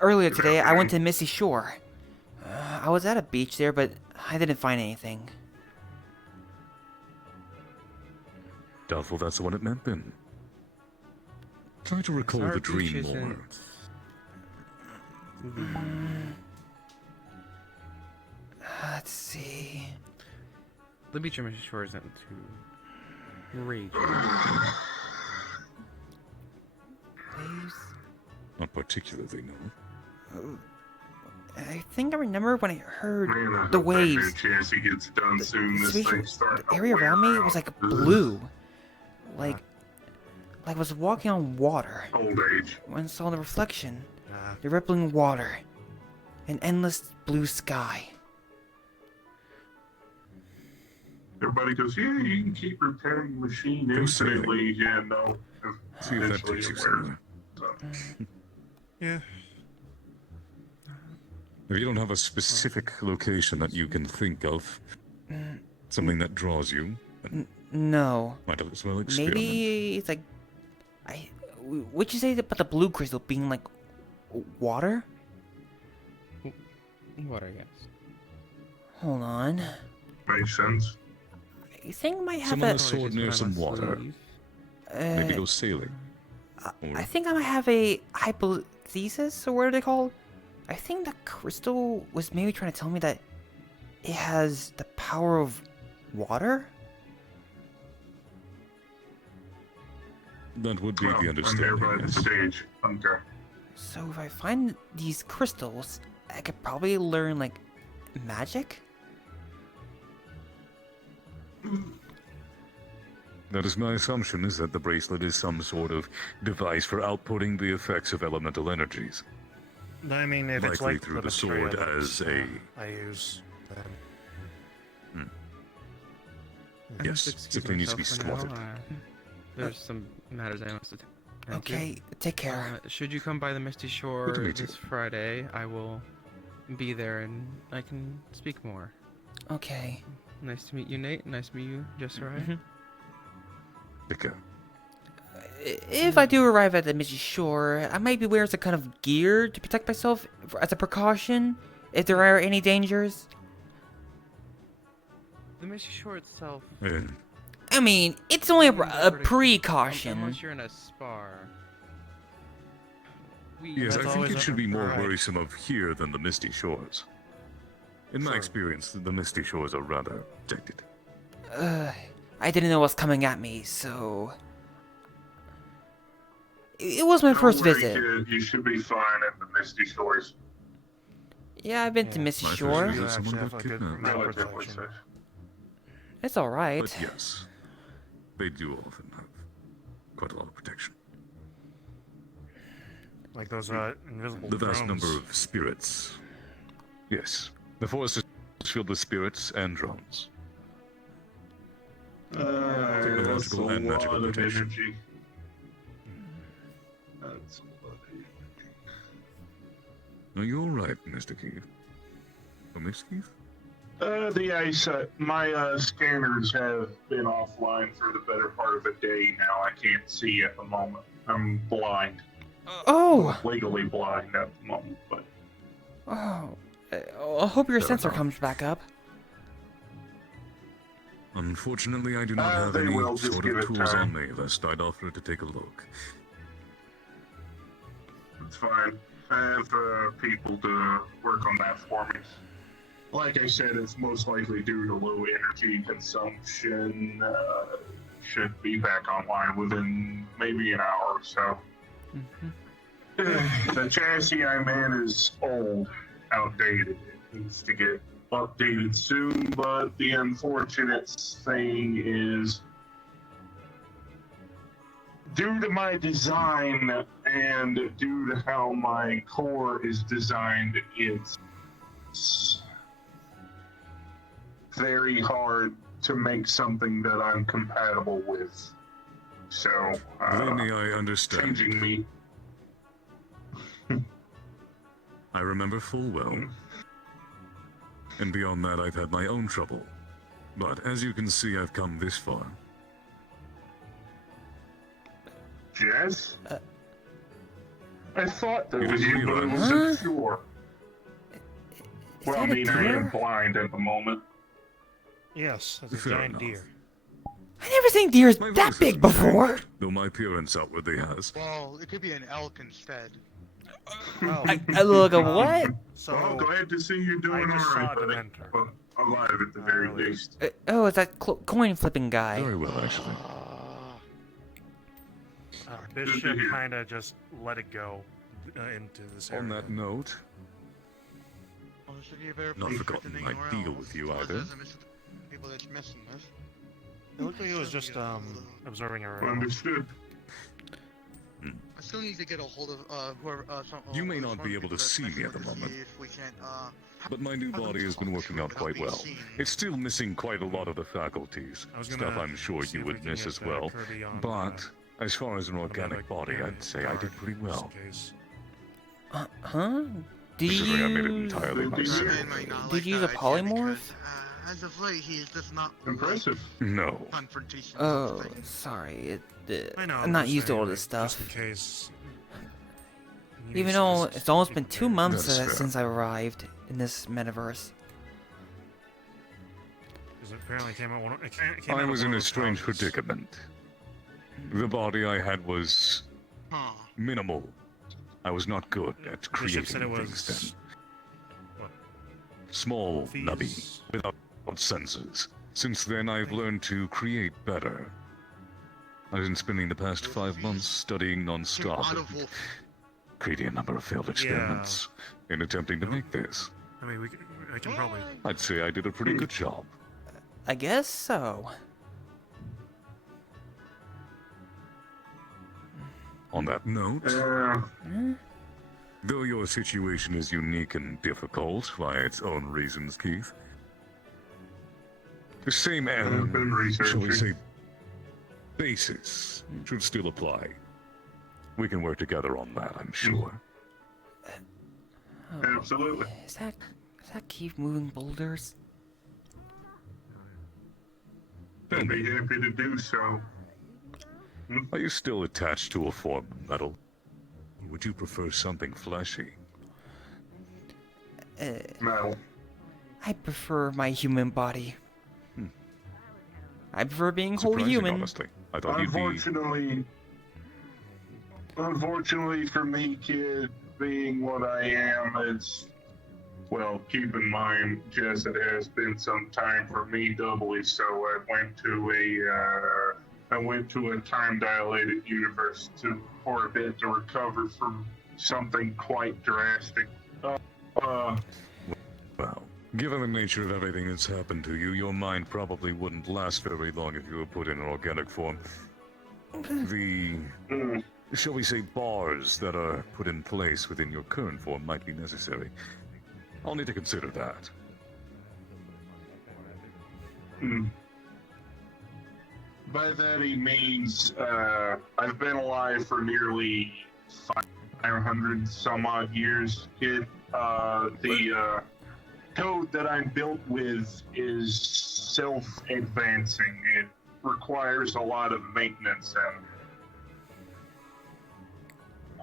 earlier today I went to Misty Shore. I was at a beach there, but I didn't find anything. Doubtful that's the one it meant then. Try to recall the dream more. Let's see. The beach on Misty Shore isn't too raging. Waves? Not particularly, no. I think I remember when I heard the waves. Chance he gets done soon. This thing The area around me was like blue. Like I was walking on water. Old age. When I saw the reflection, the rippling water, an endless blue sky. Everybody goes, yeah, you can keep repairing the machine infinitely. Yeah, no. See if that takes you somewhere. Yeah. If you don't have a specific location that you can think of, something that draws you, No. might as well experiment. Maybe it's like... Would you say about the blue crystal being like water? Water, yes. Hold on. Makes sense. I think I might have Someone a... has sword near some water. Maybe go sailing. I think I might have a hypothesis, or what are they called? I think the crystal was maybe trying to tell me that it has the power of water? That would be the I'm there understanding. by the yes. stage. Okay. So if I find these crystals, I could probably learn, like, magic? That is my assumption, is that the bracelet is some sort of device for outputting the effects of elemental energies. I mean, if it's Likely like through the material sword that, as a... I use, then... Yes, simply needs to be swatted. There's some matters I must attend to. Okay, take care. Should you come by the Misty Shore Good to meet you. this Friday, I will be there and I can speak more. Okay. Nice to meet you, Nate. Nice to meet you, Jesserai. Take care. If I do arrive at the Misty Shore, I might be wearing some kind of gear to protect myself as a precaution, if there are any dangers. The Misty Shore itself... I mean, it's only a precaution. Unless you're in a spar. Yes, I think always it should be more right. worrisome of here than the Misty Shores. In my experience, the Misty Shores are rather protected. I didn't know what's coming at me, so... It was my first Don't worry, visit. kid. You should be fine at the Misty Shores. Yeah, I've been to Misty My Shore. first visit, someone actually got have a good kidnapped. Relatively safe. It's alright. But yes, they do often have quite a lot of protection. Like those invisible The vast drones. number of spirits. Yes, the forest is filled with spirits and drones. That's a Technological and lot magical of protection. energy. That's a lot of energy. Are you alright, Mr. Keith? Or Miss Keith? The ice, my scanners have been offline for the better part of a day now. I can't see at the moment. I'm blind. Oh! Legally blind at the moment, but... Oh. I hope your sensor comes back up. Unfortunately, I do not have they any will. Just sort give of it tools time. on me, lest I'd offer to take a look. It's fine. I have people to work on that for me. like I said, it's most likely due to low energy consumption. Should be back online within maybe an hour or so. The chassis I'm in is old, outdated. It needs to get updated soon, but the unfortunate thing is, due to my design and due to how my core is designed, it's very hard to make something that I'm compatible with. So, Vinny, I understand. changing me. I remember full well. And beyond that, I've had my own trouble. But as you can see, I've come this far. Jess? I thought that You was didn't you, but I realize? wasn't sure. Well, I that a mean, I am deer? blind at the moment. Yes, that's a Fair giant enough. deer. I never seen deers My that voice big hasn't before. changed, though my appearance outwardly has. Well, it could be an elk instead. Oh. I look at what? So, Well, glad to see you doing I just saw alright, a buddy. Dementor. Well, alive at the very really. least. Oh, it's that coin flipping guy. Very well, actually. Bishop kind of just let it go into this area. On that note, Well, this would be a better not place for forgotten it than my anywhere deal else, with you as either. there's a miss- people that's missing this. It looked like he was just observing her. Understood. I still need to get a hold of whoever. You may not be able to see me at the moment, but my new body has been working out quite well. It's still missing quite a lot of the faculties, I was stuff gonna I'm sure see you if we would can miss get as well. Kirby on, But as far as an organic body, I'd say I did pretty well. Huh? Did Considering I made it you entirely myself. did you use a polymorph? As of late, he's just not Impressive. No. confrontation. Oh, sorry. I know, I'm not just used to all saying, this just stuff. in case. Even though it's almost been 2 months That's fair. since I arrived in this metaverse. Because it apparently came out. It came I out was of in one a of those strange houses. predicament. The body I had was minimal. I was not good at Bishop creating said it things was. then. Small, Fees. nubby, without senses. Since then, I've learned to create better. I've been spending the past 5 months studying non-stop, and creating a number of failed experiments in attempting to make this. I mean, I can probably. I'd say I did a pretty good job. I guess so. On that note, Hmm? though your situation is unique and difficult by its own reasons, Keith, the same I've been shall we researching. say, basis should still apply. We can work together on that, I'm sure. Absolutely. Is that Keith moving boulders? I'd be happy to do so. Are you still attached to a form of metal? Or would you prefer something fleshy? Metal. I prefer my human body. I prefer being wholly Surprising, human. honestly. I thought you'd be... Unfortunately for me, kid, being what I am, it's, well, keep in mind, Jess, it has been some time for me doubly, so I went to a time-dilated universe for a bit to recover from something quite drastic. Well, given the nature of everything that's happened to you, your mind probably wouldn't last very long if you were put in an organic form. The, shall we say, bars that are put in place within your current form might be necessary. I'll need to consider that. By that he means, I've been alive for nearly 500 some odd years, kid. The code that I'm built with is self-advancing. It requires a lot of maintenance, and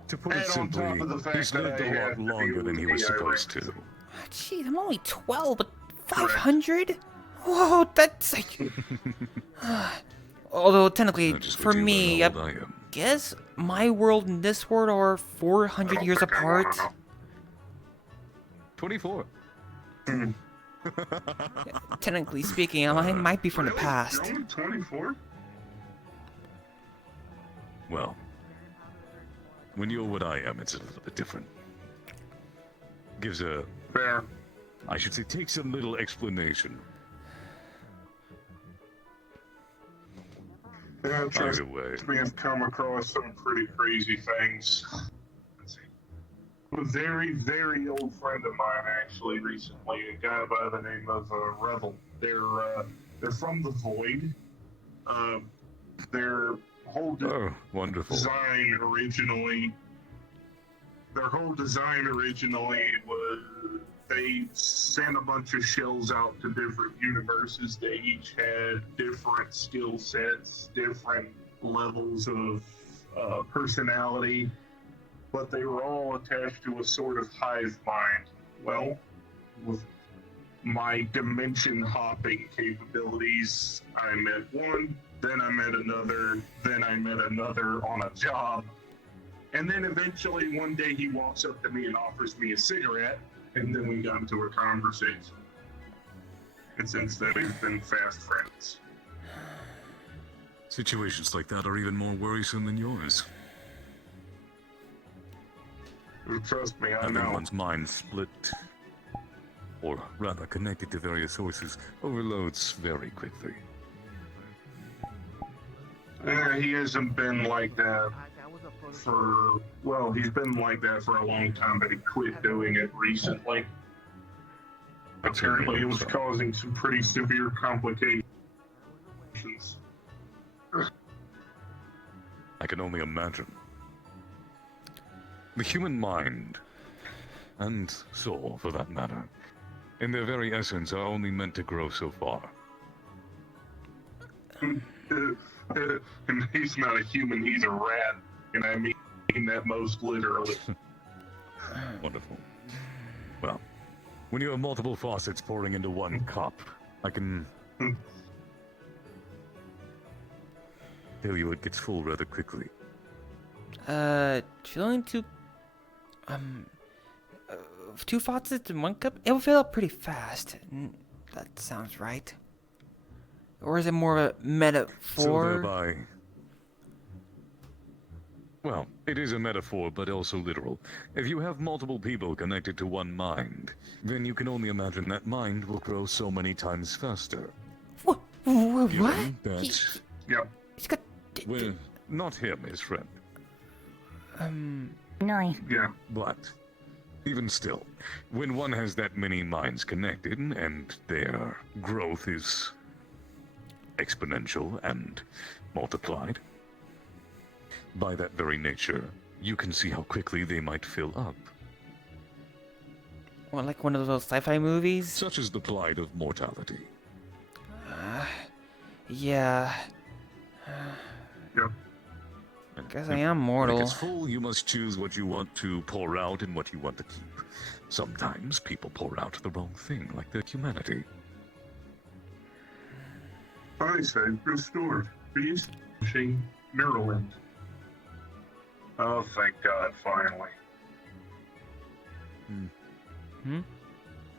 to put it and on top simply, of the fact he's that lived I a have lot to longer deal than he with was AI supposed rights. to. Jeez, I'm only 12, but 500? Whoa, that's like... Although technically, for me, I guess my world and this world are 400 years apart. 24. Technically speaking, I might be from the past. You're only 24? Well, when you're what I am, it's a little bit different. Gives a... Fair. I should say, takes a little explanation. Yeah, trust Either way. me, I've come across some pretty crazy things. A very, very old friend of mine, actually, recently, a guy by the name of Revel. They're from the Void. Their whole wonderful. design originally was they sent a bunch of shells out to different universes. They each had different skill sets, different levels of personality, but they were all attached to a sort of hive mind. Well, with my dimension hopping capabilities, I met one, then I met another, then I met another on a job, and then eventually one day he walks up to me and offers me a cigarette, and then we got into a conversation. And since then we've been fast friends. Situations like that are even more worrisome than yours. Trust me, I Having know. one's mind split, or rather connected to various sources, overloads very quickly. He hasn't been like that he's been like that for a long time, but he quit doing it recently. Apparently it was causing some pretty severe complications. I can only imagine. The human mind, and soul for that matter, in their very essence are only meant to grow so far. And he's not a human, he's a rat, and I mean that most literally. Wonderful. Well, when you have multiple faucets pouring into one cup, I can tell you it gets full rather quickly. Filling two faucets in one cup? It will fill up pretty fast. That sounds right. Or is it more of a metaphor? So thereby... Well, it is a metaphor, but also literal. If you have multiple people connected to one mind, then you can only imagine that mind will grow so many times faster. What? Given that... Yep. He's got... Well, not him, his friend. No. Yeah. But, even still, when one has that many minds connected, and their growth is exponential and multiplied, by that very nature, you can see how quickly they might fill up. Well, like one of those sci-fi movies? Such is the plight of mortality. Yeah. Yep. I guess I am mortal. When it gets full, you must choose what you want to pour out and what you want to keep. Sometimes people pour out the wrong thing, like their humanity. I said restored. Reestablishing Neuralink. Oh, thank God, finally.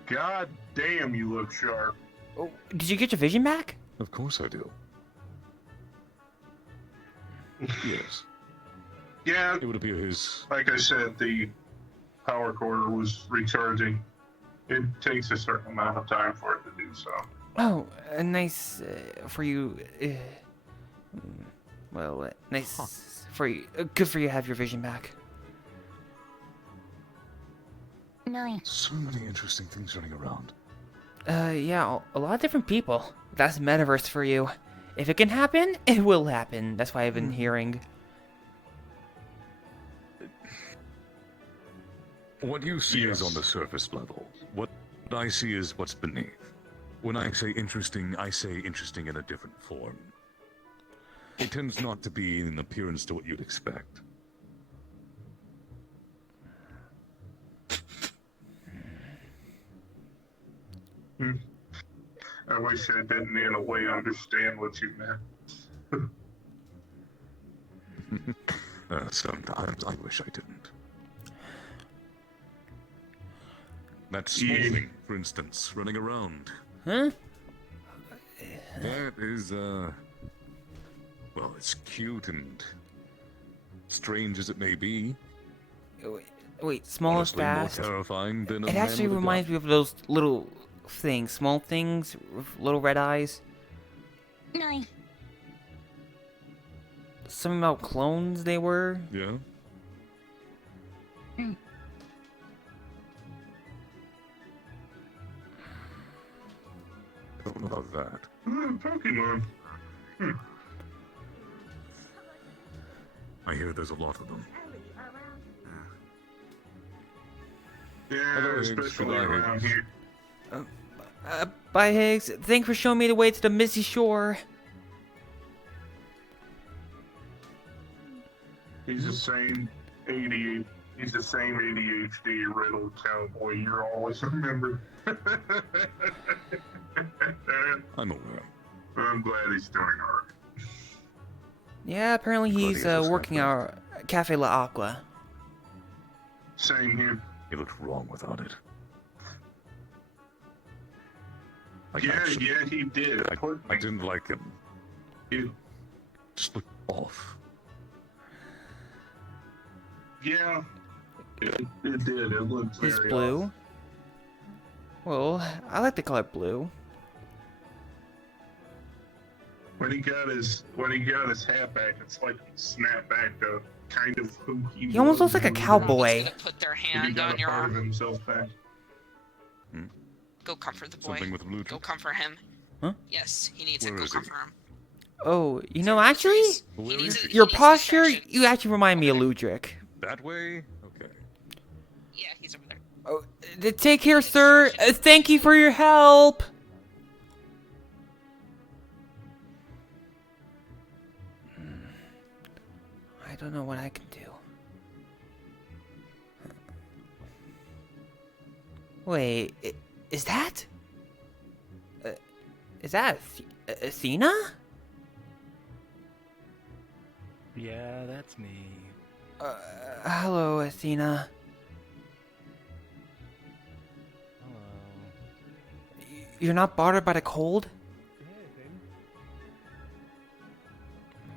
God damn, you look sharp. Oh, did you get your vision back? Of course I do. Yes. Yeah. It would appear his... Like I said, the power cord was recharging. It takes a certain amount of time for it to do so. Oh, nice for you. Nice for you. Good for you to have your vision back. No. So many interesting things running around. Yeah, a lot of different people. That's metaverse for you. If it can happen, it will happen. That's why I've been hearing. What you see is on the surface level. What I see is what's beneath. When I say interesting in a different form. It tends not to be in appearance to what you'd expect. I wish I didn't in a way understand what you meant. Sometimes I wish I didn't. That small thing, for instance, running around. Huh? That is, well, it's cute and strange as it may be. Wait, small and Honestly, more fast. terrifying than a It man actually with a reminds me of those little things, small things, with little red eyes. No. Something about clones they were. Yeah. I don't know about that. Pokemon. I hear there's a lot of them. Yeah, Hello, Higgs. especially Goodbye, around Higgs. here. Bye, Higgs. Thanks for showing me the way to the Misty Shore. He's the same ADHD. He's the same ADHD riddled cowboy you're always remembered. I'm aware. I'm glad he's doing alright. Yeah, apparently he's working our Cafe La Aqua. Same here. He looked wrong without it. Yeah, he did. I didn't like him. You. Just looked off. Yeah. It did. It looked very He's blue. off. Well, I like the color blue. When he got his hat back, it's like he snapped back to kind of who he He almost was looks like a when he cowboy. Put their He hand got on a your part of arm. himself back. Go comfort the boy. Something with blue. Go comfort him. Huh? Yes, he needs Where it. Go is he? comfort him. Oh, you know, actually, Where is he? your posture, you actually remind me of Ludric. That way? Okay. Yeah, he's over there. Oh, take care, sir. Thank you for your help. I don't know what I can do. Wait, is that? Is that Athena? Yeah, that's me. Hello, Athena. You're not bothered by the cold?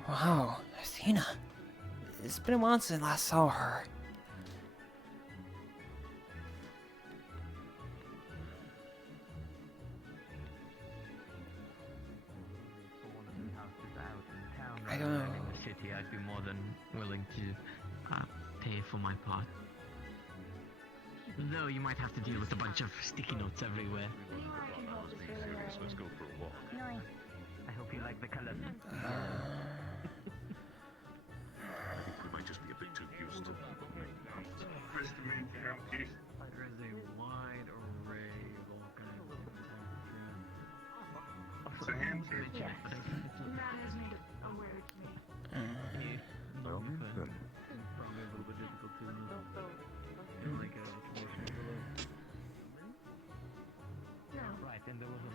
Wow, Athena. It's been a while since I last saw her. I don't know. In the city, I'd be more than willing to pay for my part. Though you might have to deal with a bunch of sticky notes everywhere. Let's go for a walk. I hope you like the color. I think we might just be a bit too used to There's a wide array of all kinds of It's a handshake. Well, then. Probably a little bit difficult to in like a right, and there was a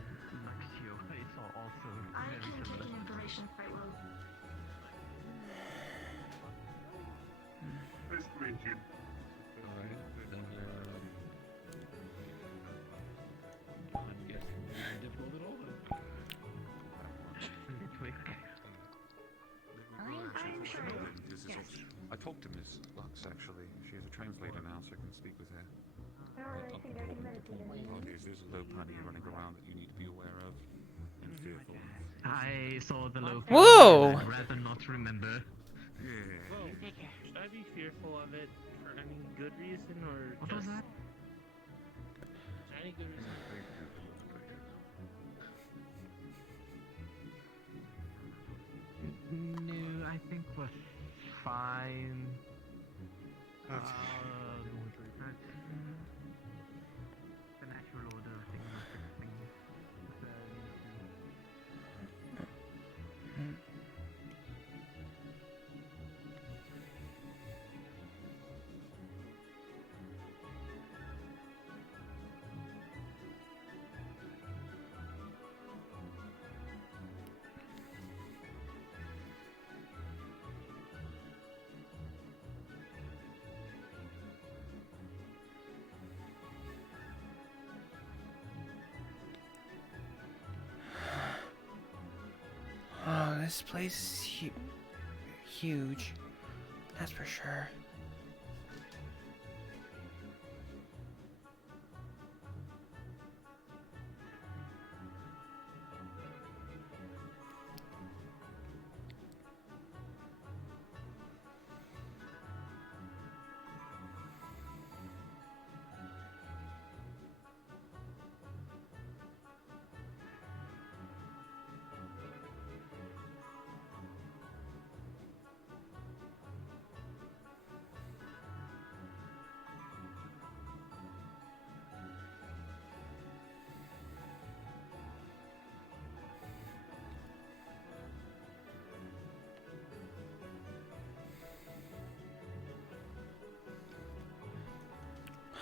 Luxio I saw also very similar. Information quite well. Nice to meet you. I'm guessing it wasn't difficult at all then. Quick. I talked to Miss Lux actually. She has a translator now, so I can speak with her. There's a low punny running around that you need to be aware of and fearful. I saw the low. Whoa! I'd rather not remember. Well, should I be fearful of it for any good reason or What just was that? any good reason? No, I think we're fine. The natural order of things must explain. this place is huge. That's for sure.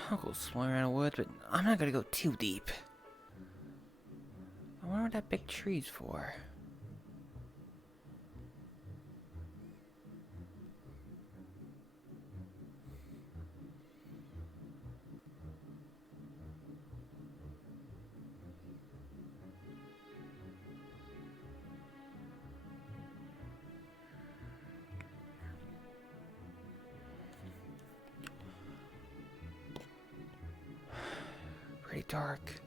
I'll go exploring around the woods, but I'm not gonna go too deep. I wonder what that big tree's for. Pretty dark.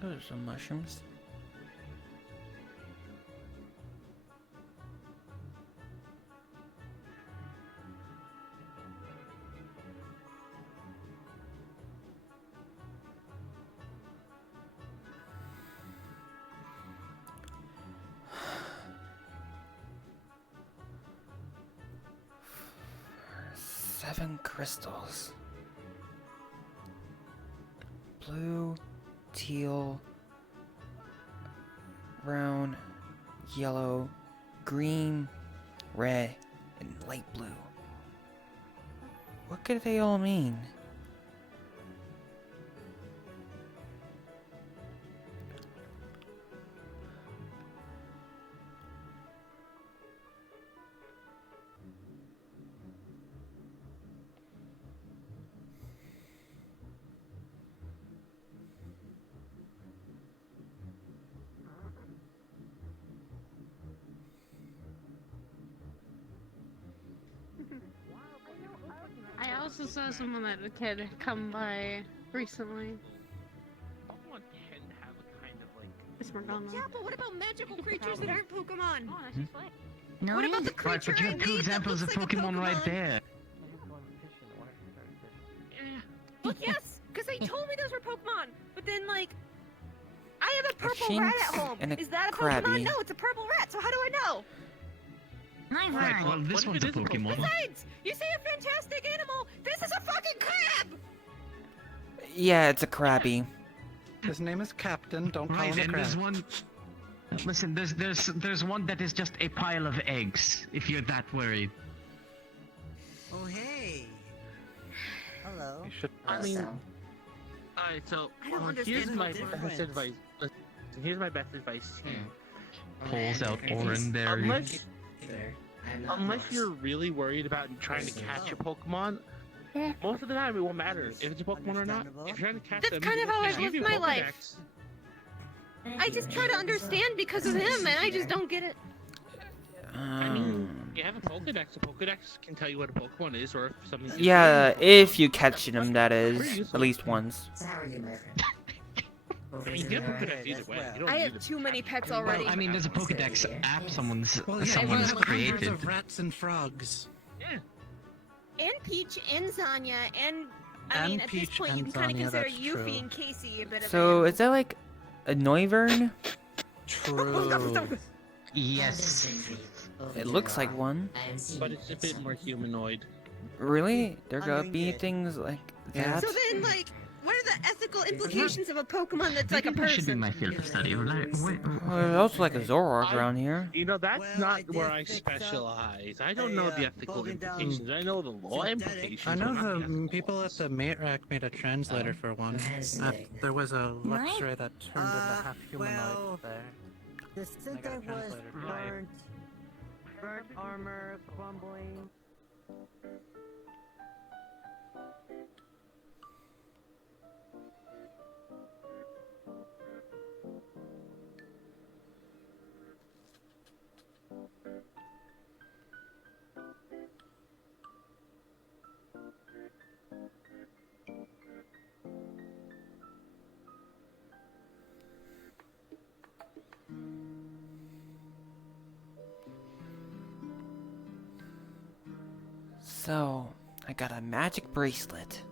Those are some mushrooms. Seven crystals. Blue, teal, brown, yellow, green, red, and light blue. What could they all mean? I also saw someone that had come by recently. Pokemon can have a kind of like. It's Morgana. Yeah, but what about magical creatures that aren't Pokemon? Oh, that's just fine. No, What about the right, creature but you I have two made that examples of looks like a Pokemon right Pokemon? there. Well, yes, because they told me those were Pokemon. But then, like, I have a purple Shinx rat at home. and a Is that a Krabby. Pokemon? No, it's a purple rat. So how do I know? Right, well, this one's a Pokemon. Besides, you say a fantastic animal. This is a fucking crab. Yeah, it's a Krabby. His name is Captain. Don't call Right, him a and crab. there's one. Listen, there's one that is just a pile of eggs. If you're that worried. Oh, hey. Hello. You should. I mean, alright, so I don't here's understand my the best difference. advice. Listen, here's my best advice to you. Pulls out Orin there. Unless you're really worried about trying to catch a Pokemon, most of the time it won't matter if it's a Pokemon or not. If you're trying to catch That's them, kind of how just I've give lived you a my life. Pokedex. I just try to understand because of him, and I just don't get it. I mean, you have a Pokedex. A Pokedex can tell you what a Pokemon is, or if something. Yeah, if you catch them, that is. At least once. I mean, you have Pokedex either way. You don't I need have too many pets already. I mean, there's a Pokedex app someone's Well, yeah, someone's we have hundreds created. of rats and frogs. Yeah. And Peach and Zanya and I And mean at this Peach point you and can kind of Zanya, consider that's Yuffie true. and Casey a bit of So, an is that like a Noivern? True. Yes. It looks like one. But it's a bit more humanoid. Really? There gonna be things like that? So then, like, what are the ethical implications of a Pokemon that's like a That should be person? my field of study. There's also like a Zoroark around here. You know, that's not where I specialize. I don't know the ethical implications. I know the law implications. I know but not the the people at the mate rack made a translator for one. There was a Luxray that turned into half humanoid there. The center was burnt armor, crumbling. So, I got a magic bracelet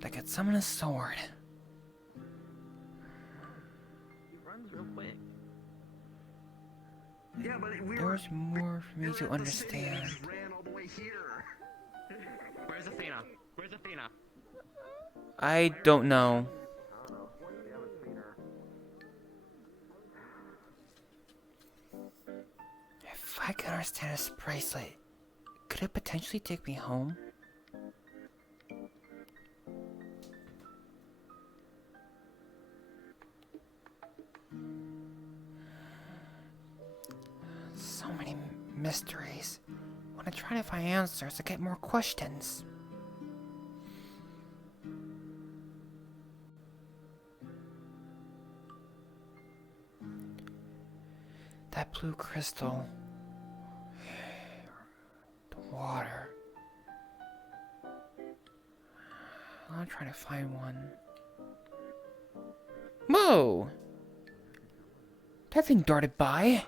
that could summon a sword. He runs real quick. Yeah, but There's more for me to understand. Where's Athena? Where's Athena? I don't know. If I could understand this bracelet, could it potentially take me home? So many mysteries. When I try to find answers, I get more questions. That blue crystal. The water. I'm trying to find one. Whoa! That thing darted by.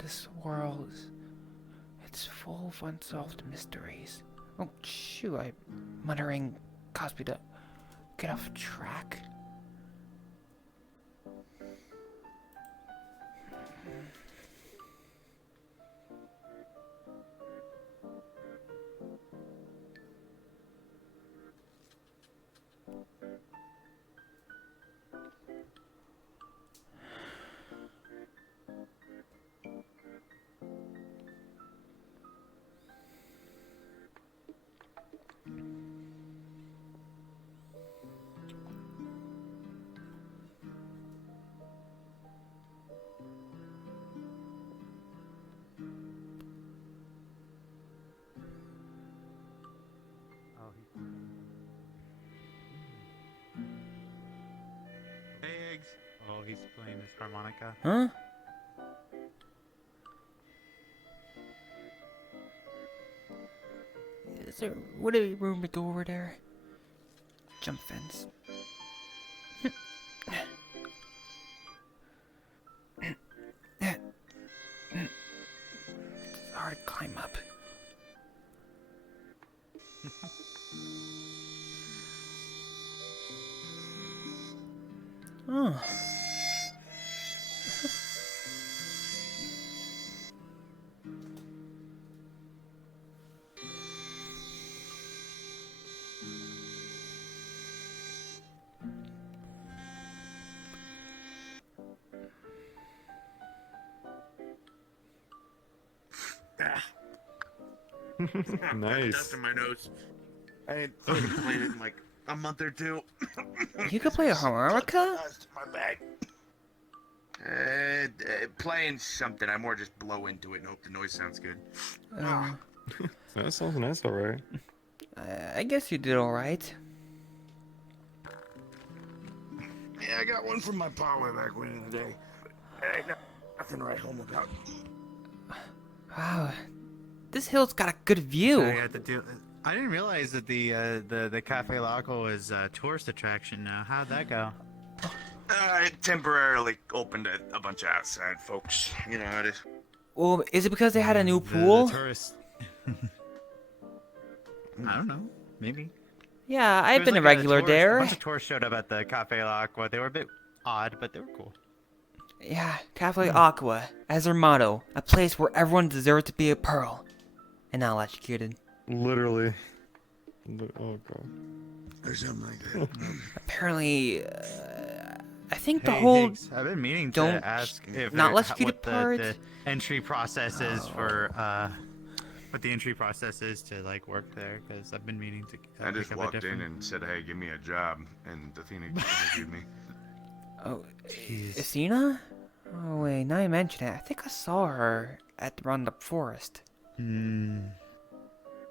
This world, it's full of unsolved mysteries. Oh, shoot, I'm muttering caused me to get off track. Eggs. Oh, he's playing his harmonica. Huh? Is there would there be room to go over there? Jump fence. It's hard to climb up. Oh. Nice. Dust in my nose. I ain't played it in like a month or two. You could play a harmonica? Dust in my bag. Playing something. I more just blow into it and hope the noise sounds good. That sounds nice, alright. I guess you did alright. Yeah, I got one from my pa way back when in the day. Ain't nothing to write home about. Wow. This hill's got a good view. So I didn't realize that the Cafe Loco was a tourist attraction now. How'd that go? It temporarily opened a bunch of outside folks. You know how it is. Well, is it because they had a new pool? The tourist. I don't know. Maybe. Yeah, There I've was been a like regular tourist- there. A bunch of tourists showed up at the Cafe L'Aqua. They were a bit odd, but they were cool. Yeah, Cafe Aqua, as their motto, a place where everyone deserves to be a pearl, and not electrocuted. Literally. Oh god. Or something like that. Apparently, I think the Hey, whole Higgs, I've been meaning to don't ask if not there- electrocuted what the part. entry process is for what the entry process is to like work there, because I've been meaning to. I just pick up a walked in different- and said, "Hey, give me a job," and Athena interviewed me. Oh, Athena? Oh wait, now you mention it, I think I saw her at around the forest.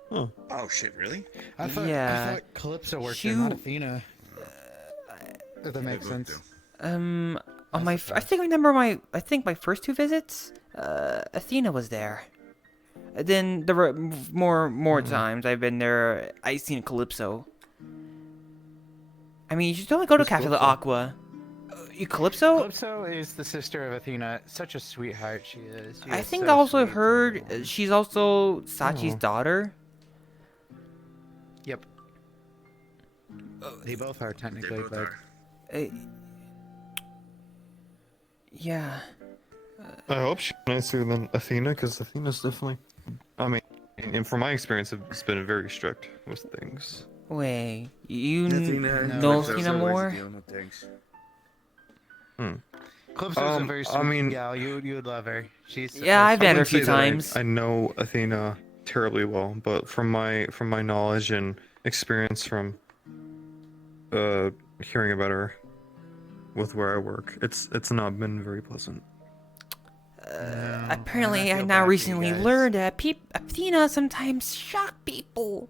Oh. Oh shit! Really? I thought Calypso worked there, not Athena. If that makes sense. On my, I think my first 2 visits, Athena was there. Then there were more times I've been there. I seen Calypso. I mean, you should totally go to Cafe L'Aqua. Calypso? Calypso is the sister of Athena. Such a sweetheart she is. She I is think so I also sweet. heard she's also Sachi's daughter. Yep. They both are technically, but yeah. I hope she's nicer than Athena, because Athena's definitely. I mean, and from my experience, it's been very strict with things. Wait, you Athena know Athena more? Calypso's a very sweet I mean, gal. You would love her. She's Yeah, I've met her a wouldn't few say that times. I know Athena terribly well, but from my knowledge and experience from hearing about her with where I work, it's not been very pleasant. Apparently, I now recently learned that Athena sometimes shock people.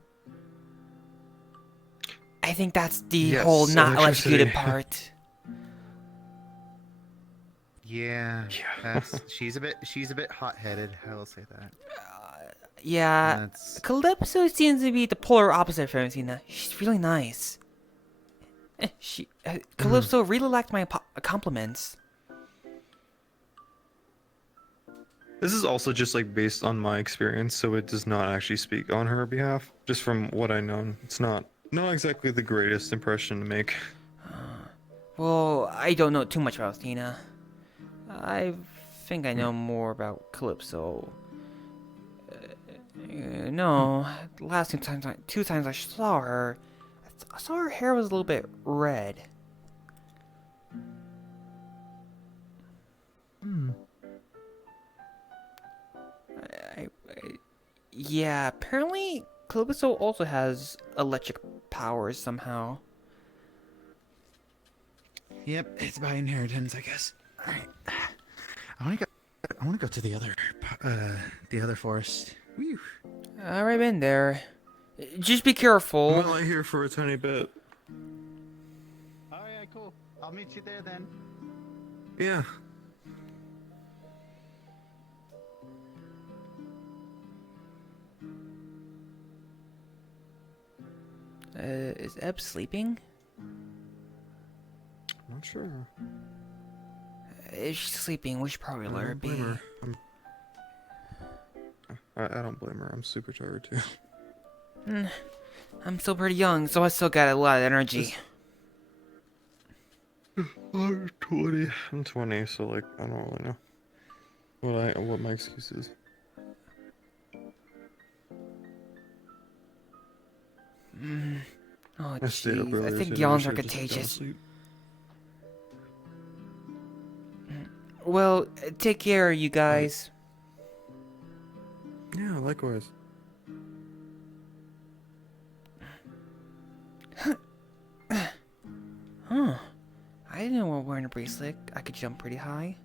I think that's the whole not electrocuted part. Yeah. She's a bit hot-headed. I will say that. Yeah, Calypso seems to be the polar opposite from Athena. She's really nice. Calypso really liked my compliments. This is also just like based on my experience, so it does not actually speak on her behalf. Just from what I know, it's not exactly the greatest impression to make. Well, I don't know too much about Athena. I think I know more about Calypso. No, the last two times I saw her, I saw her hair was a little bit red. Yeah, apparently Calypso also has electric powers somehow. Yep, it's by inheritance, I guess. All right. I want to go to the other forest. Whew. Alright, been there. Just be careful. I'm only here for a tiny bit. Oh yeah, cool. I'll meet you there then. Yeah. Is Eb sleeping? Not sure. If she's sleeping, we should probably let her be. I don't blame her. I'm super tired too. I'm still pretty young, so I still got a lot of energy. I'm 20. I'm 20, so like I don't really know what my excuse is. Oh I stayed up jeez, earlier I think today, yawns are should've just gone to contagious. sleep. Well, take care, you guys. Yeah, likewise. Huh. I didn't know while wearing a bracelet I could jump pretty high.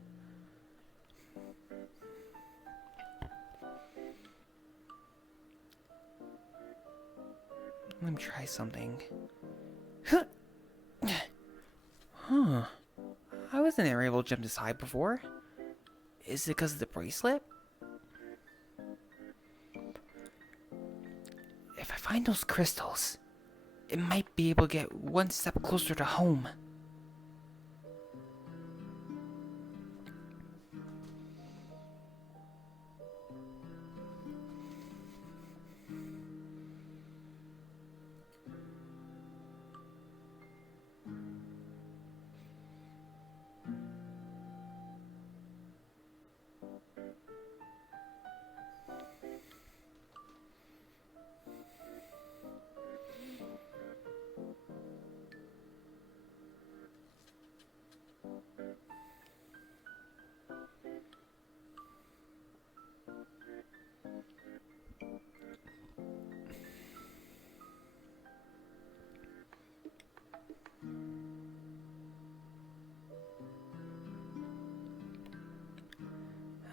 Let me try something. Huh. I wasn't ever able to jump this high before. Is it because of the bracelet? If I find those crystals, it might be able to get one step closer to home.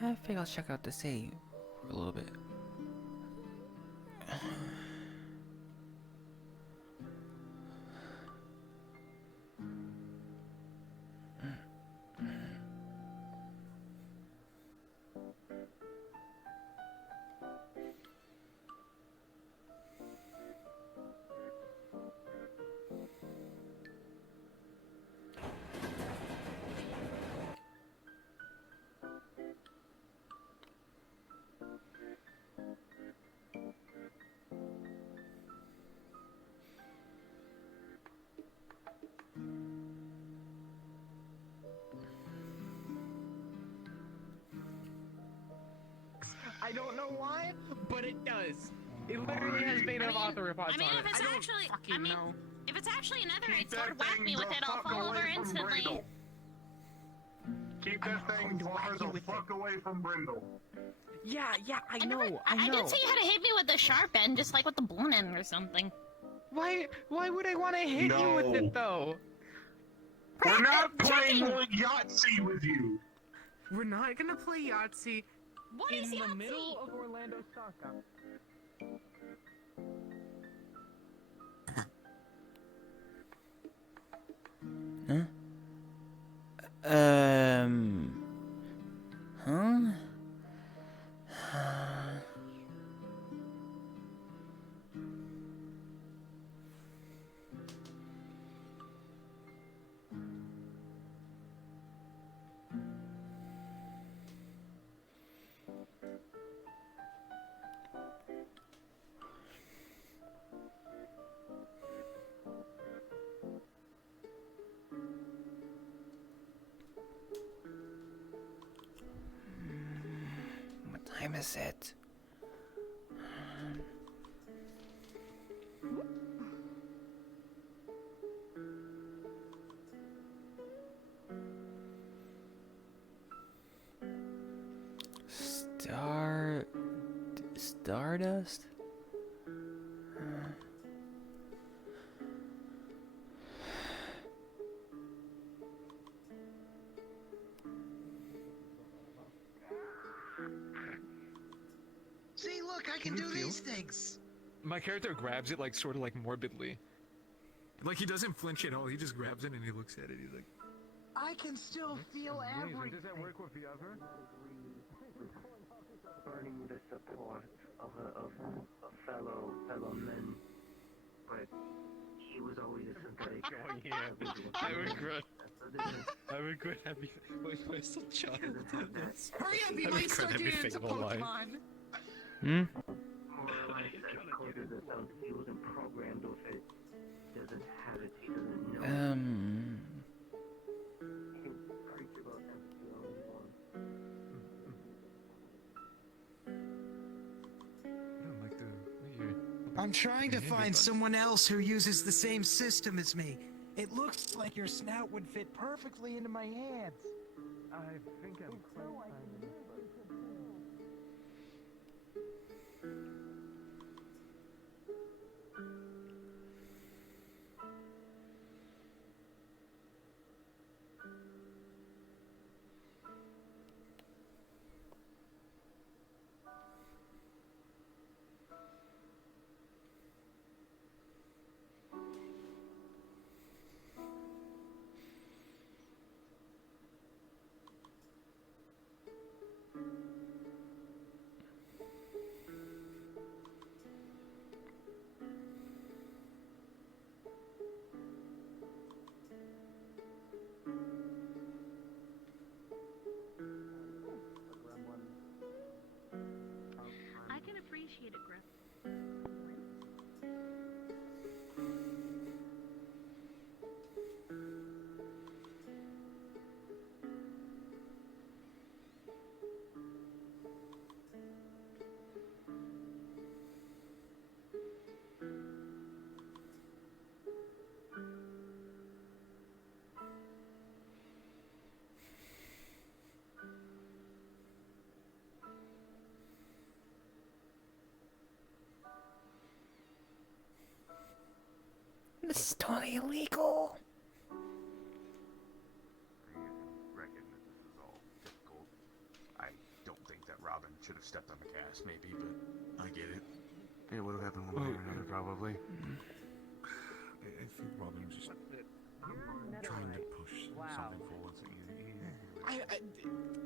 I think I'll check out the save for a little bit. I don't know why, but it does. It literally has made an author reports I mean, on if it. it's actually, if it's actually netherite sword, whack me with it. I'll fall over instantly. Keep that thing far the fuck away from Brindle. Yeah, I know. I did say you had to hit me with the sharp end, just like with the blunt end or something. Why would I want to hit you with it though? We're not playing Yahtzee with you. We're not gonna play Yahtzee in the middle of Orlandosaka. Huh? Huh? What time is it? Stardust? See, look, I can do these things. My character grabs it like sort of like morbidly. Like he doesn't flinch at all, he just grabs it and he looks at it, he's like, I can still feel everything. Does that work with the other? Earning the support of fellow men, but he was always a synthetic. I regret having my still child did this. Hurry up, you might start getting into Pokemon. Hmm? More life that causes us out. He wasn't programmed with it. He doesn't have it. He doesn't know. He can preach about empathy all he wants. I'm trying to find someone else who uses the same system as me. It looks like your snout would fit perfectly into my hands. I think I'm quite This is totally illegal. Reckon that this is all difficult. I don't think that Robin should have stepped on the gas, maybe, but I get it. It would have happened one way or another, probably. I think Robin's just trying to push something forward.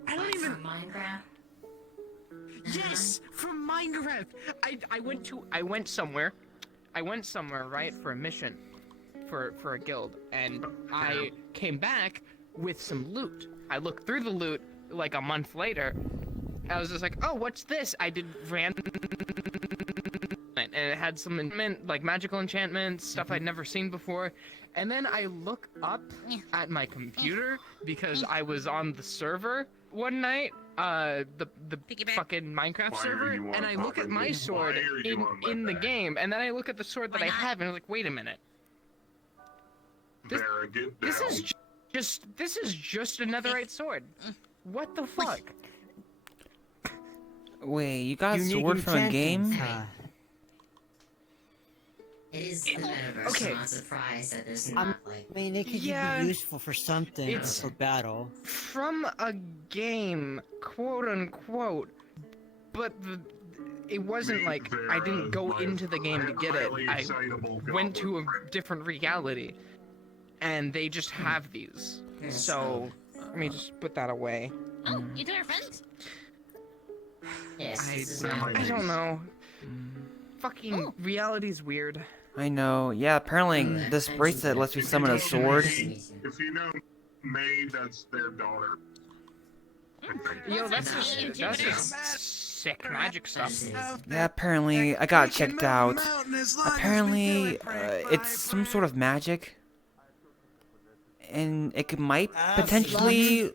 I don't even. Minecraft. Yes, from Minecraft. I went somewhere. Right, for a mission, for a guild, and I came back with some loot. I looked through the loot like a month later. I was just like, oh, what's this? I did random, and it had some like magical enchantments, stuff I'd never seen before. And then I look up at my computer because I was on the server one night, the fucking Minecraft server, and I look at my sword in the game, and then I look at the sword that I have, and I'm like, wait a minute. This is just a netherite sword. What the fuck? Wait, you got a sword from a game? It is the metaverse, so I'm not surprised that there's not, like... I mean, it could even be useful for something, it's for battle. From a game, quote unquote, but it wasn't like I didn't go into the game to get it. I went to a different reality, and they just have these. So let me just put that away. Oh, you two are friends? Yes. I don't know. Fucking reality's weird. I know. Yeah, apparently this bracelet lets me summon a sword. If you know May, that's their daughter. Yo, that's just sick magic stuff. Yeah, apparently I got checked out. Apparently, it's some sort of magic. And it might potentially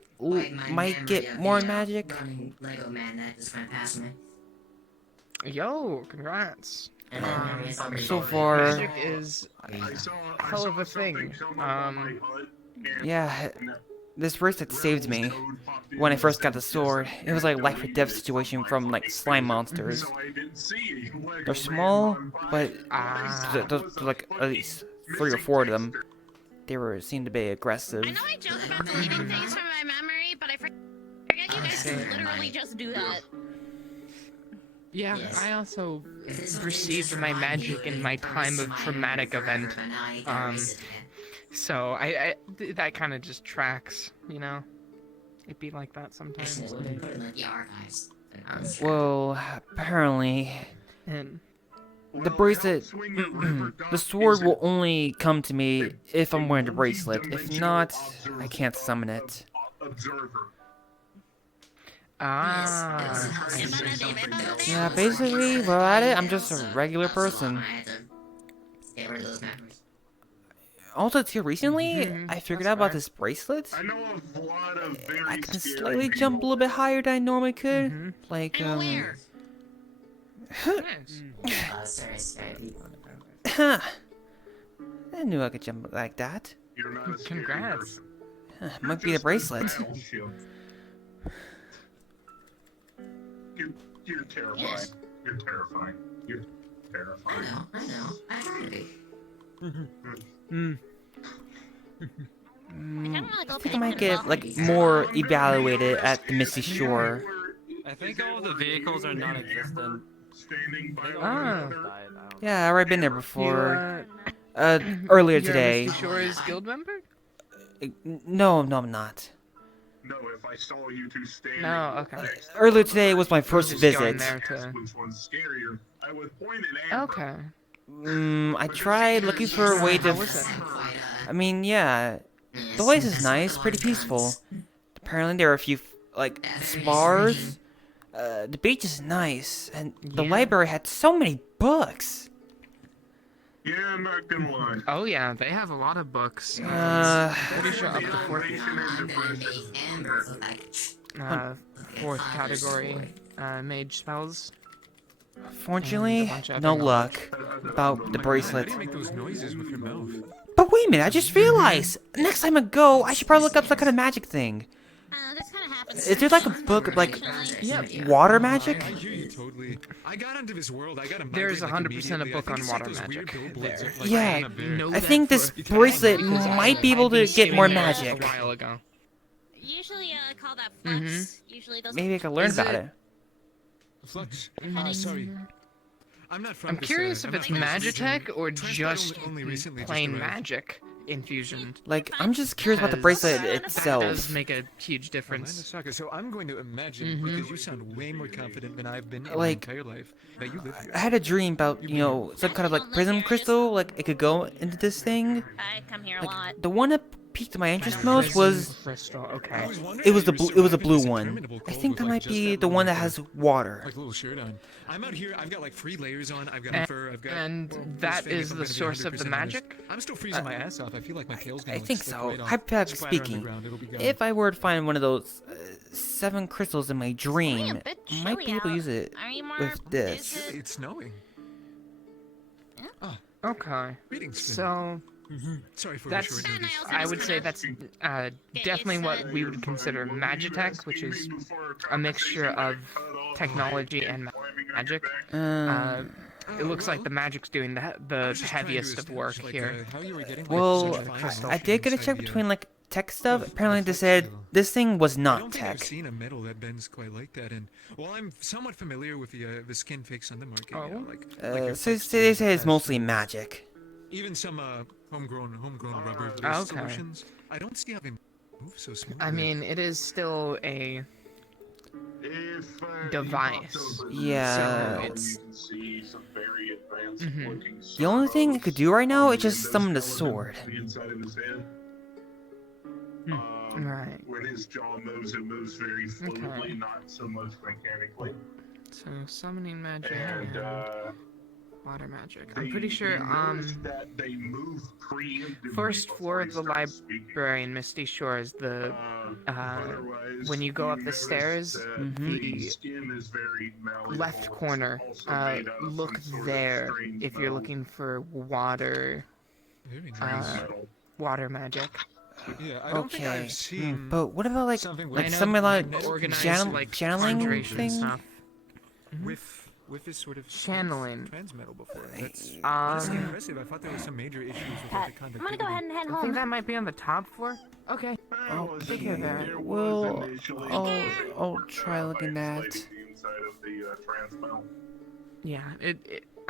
might get more magic. Lego man that just went past me. Yo, congrats. So far, magic is a hell of a thing. Yeah, this bracelet saved me when I first got the sword. It was like life or death situation from like slime monsters. They're small, but there's like at least 3 or 4 of them. They seemed to be aggressive. I know I joke about deleting things from my memory, but I forget you guys can literally just do that. Yeah, I also received my magic in my time of traumatic event. So I that kind of just tracks, you know? It'd be like that sometimes. Well, apparently, the bracelet, the sword will only come to me if I'm wearing the bracelet. If not, I can't summon it. Yeah, basically, without it, I'm just a regular person. Also, too recently, I figured out about this bracelet. I can slightly jump a little bit higher than I normally could. Like, I knew I could jump like that. Congrats. Might be the bracelet. You're terrifying. Yes. You're terrifying. You're terrifying. I know. I try to be. I think I might get like more evaluated at the Misty Shore. I think all of the vehicles are non-existent. Yeah, I've already been there before. Earlier today. Misty Shore's guild member? No, I'm not. No, if I saw you two standing. No, okay. Earlier today was my first visit. Okay. I tried looking for a way to. I mean, yeah, the place is nice, pretty peaceful. Apparently, there are a few like bars. The beach is nice, and the library had so many books. Yeah, I'm not gonna lie. Oh yeah, they have a lot of books. Pretty sure up to fourth category, mage spells. Fortunately, no luck about the bracelet. How do you make those noises with your mouth? But wait a minute, I just realized! Next time I go, I should probably look up some kind of magic thing. This kind of Is there like a book of like water magic? I hear you totally. I got into this world. I got There's 100% a book on water magic. There. Yeah, know I that think this for a fact bracelet because might be able I've been to get more skimming it magic. a while ago. Usually, call that flux. Usually doesn't. Maybe I can learn Is about it- it. Flux. Sorry. I'm not from I'm this, curious I'm if not it's from this region. Magitech or Transplant just only recently just plain arrived. magic infusion. Like, I'm just curious about the bracelet That itself. does make a huge difference. Orlandosaka, so I'm going to imagine, because you sound way more confident than I've been in my Like, entire life, that you live here. I had a dream about, you know, some kind of like prism crystal, like it could go into this thing. I come here a lot. The one that piqued my interest most was Crystal. Okay. it was the blue one. I think that might be the one that has water. Like a little shirt on. I'm out here. I've got like 3 layers on. I've got fur. I've got. And this that thing, is if I'm the gonna be source of the 100% honest, magic? I'm still freezing my ass off. I feel like my tail's gonna. I like, think slip so. right off, Hypothetically splatter on the speaking, ground, it'll be gone. if I were to find one of those 7 crystals in my dream, I might be able to use it with this. It's snowing. Okay. Greetings, Finn. So Sorry for that's the short notice. I would say that's definitely what we would consider Magitech, which is a mixture of technology and magic. It looks like the magic's doing the heaviest of work here. Well, I did get a check between like tech stuff. Apparently, they said this thing was I not don't think I've tech. seen a metal that bends quite like that, and while I'm somewhat familiar with the skin fakes on the market, you know, like your So fake they say steel it's mostly magic. even some homegrown rubber Okay. solutions. I don't see how they move so smoothly. I mean, it is still a device. Yeah. So it's The only thing it could do right now is just summon the sword. right. When his jaw moves, it moves very fluidly, Okay. not so much mechanically. So summoning magic And and water magic. I'm pretty sure that they move preemptively first floor of the before they start speaking. library in Misty Shores, the when you go up the stairs, the skin is very malleable. left corner, Also made out of look some sort of there strange if you're metal. looking for water water magic. Yeah, I don't think I've Okay, seen but what about like something like with something like organized, like, channeling conjuration thing? stuff. with this sort of Channeling. transmetal before. That's honestly impressive. I thought there were some major issues with like, the I'm conductivity. gonna go ahead and head I home. think that might be on the top floor. Okay. Oh, take care there. Well, I'll try looking at. The inside of the transmetal. Yeah,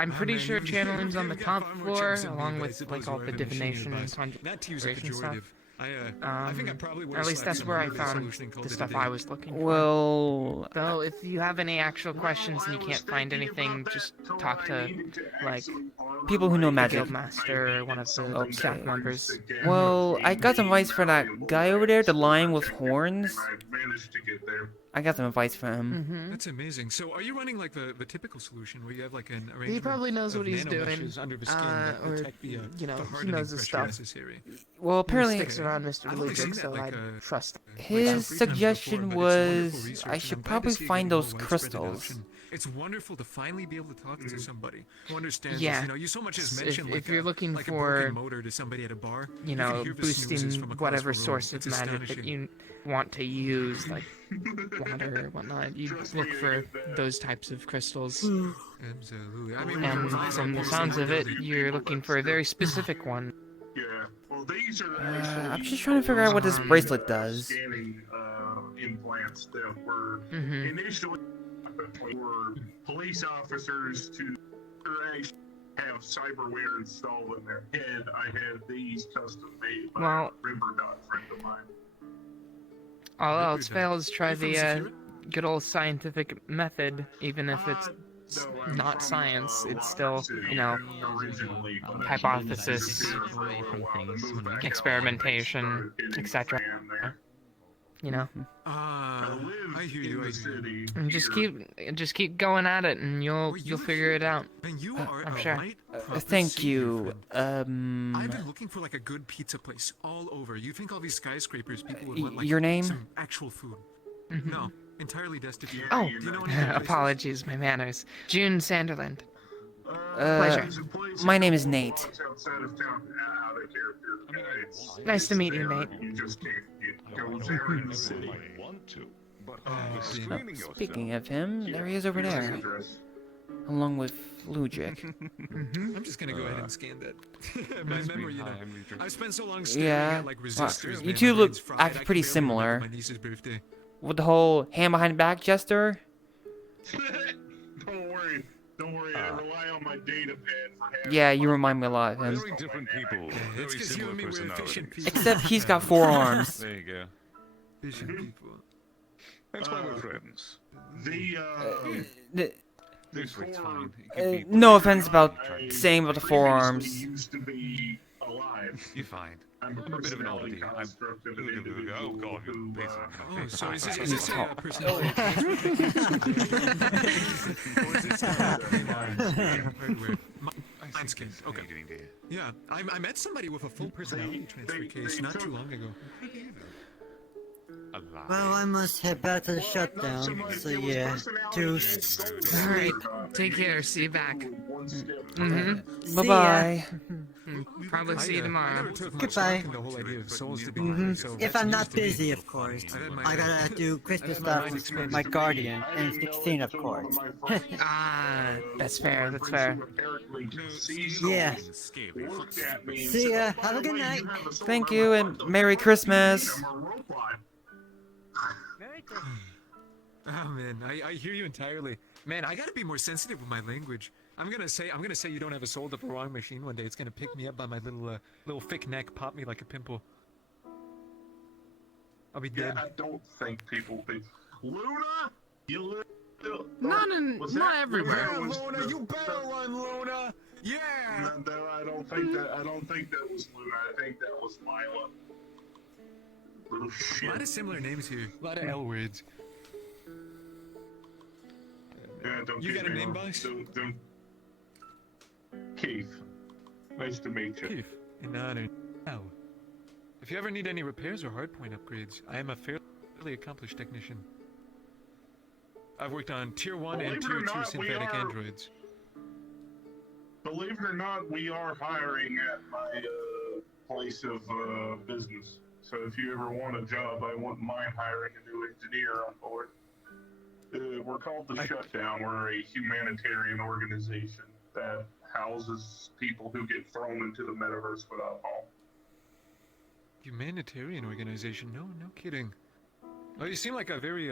I'm pretty man, sure you- channeling's on the you got top far more floor, chips than me, along but I with suppose like all you the are the machine divination and advice. Not to use a conjuration stuff. pejorative. I think I probably would At least that's where I found the stuff I was looking for. Well, Though, if you have any actual questions and you can't find anything, just talk to, like, people who know the magic. guildmaster or one of the staff members. Well, I got some advice for that guy over there, the lion with horns. I managed to get there. I got some advice for him. Mm-hmm. That's amazing. So, are you running like the typical solution where you have like an He arrangement probably knows of what he's doing, nanomeshes under the skin that or, detect the, you know, the he hardening knows his pressure stuff. necessary? Well, apparently He sticks around Mr. I've only seen Ludwig, that, so like, I trust him. His suggestion was research, I and should I'm glad to probably see it find getting more those widespread crystals. adoption. It's wonderful to finally be able to talk to somebody who understands Yeah. this. You know, you so much as If- mentioned if like you're a, looking like a for, broken motor to somebody at a bar. You can know, hear the snoozes boosting from across whatever the room. source of It's magic that astonishing. you want to use, like water or whatnot. You look for those types of crystals. Absolutely. I mean, And from the sounds of it, you're looking for a very specific one. Yeah. Well, these are actually. I'm just trying to figure out what this bracelet does. Scanning implants that were initially for police officers to actually have cyberware installed in their head. I had these custom made by Well, a River Dot friend of mine. all else fails, try the good old scientific method, even if it's not science. It's still, you know, hypothesis, experimentation, etc. You know, I hear you. I hear you. and just keep going at it, and you'll figure it out. And you are I'm a sure. right proper Thank senior you. I've been looking for like a good pizza place all over. You think all these skyscrapers people would want like Your name? some actual food? No, entirely destitute. Oh, Do you know any good places? apologies, my manners. June Sanderland. Pleasure. My name is Nate. Outside of town, out of character. Nice to meet you, Nate. You just can't go there in the city. Speaking of him, there he is over there. Along with Lujic. I'm just gonna go ahead and scan that. My memory, you know. I've spent so long staring Yeah. at like Wow. resistors. You man, two my look brain's fried. act I can pretty barely remember similar. My niece's birthday. With the whole hand behind back gesture. Don't worry. I rely on my data pad for Yeah, you remind me a lot of him. Very different people. Very similar personalities. Except he's got 4 arms. There you go. Efficient people. That's why we're friends. The fine. No offense about saying about the 4 arms. used to be alive. You're fine. I'm a bit of an oddity. construct of an individual Oh god, you're basically Oh, so is He's this tall. a personality or is this hardware? Mind scan. Okay. Yeah, I met somebody with a full personality transfer case not too long ago. Well, I must head back to the shutdown, so yeah. Deuce. Alright, take care, see you back. See Bye-bye. Probably see you tomorrow. Goodbye. The whole idea of souls to be so If I'm not busy, of course. I gotta do Christmas stuff with my guardian and 16, of course. That's fair, that's fair. Yeah. See ya. Have a good night. Thank you and Merry Christmas. Oh man, I hear you entirely. Man, I gotta be more sensitive with my language. I'm gonna say you don't have a soul to the wrong machine one day. It's gonna pick me up by my little thick neck, pop me like a pimple. I'll be dead. Yeah, I don't think people think. Luna, you little. Not everywhere. Yeah, Luna, you better run, Luna. Yeah. No, I don't think that. I don't think that was Luna. I think that was Lila. Little shit. A lot of similar names here. A lot of L words. Yeah, don't You get got a me name, wrong. boss? Don't. Keith. Nice to meet you. Keith, in honor. Now, if you ever need any repairs or hardpoint upgrades, I am a fairly accomplished technician. I've worked on Tier 1 and Believe it or Tier 2 not, we synthetic are- androids. Believe it or not, we are hiring at my place of business. So if you ever want a job, I wouldn't mind hiring a new engineer on board. We're called the Shutdown. We're a humanitarian organization that houses people who get thrown into the metaverse without home. Humanitarian organization? No kidding. Oh, you seem like a very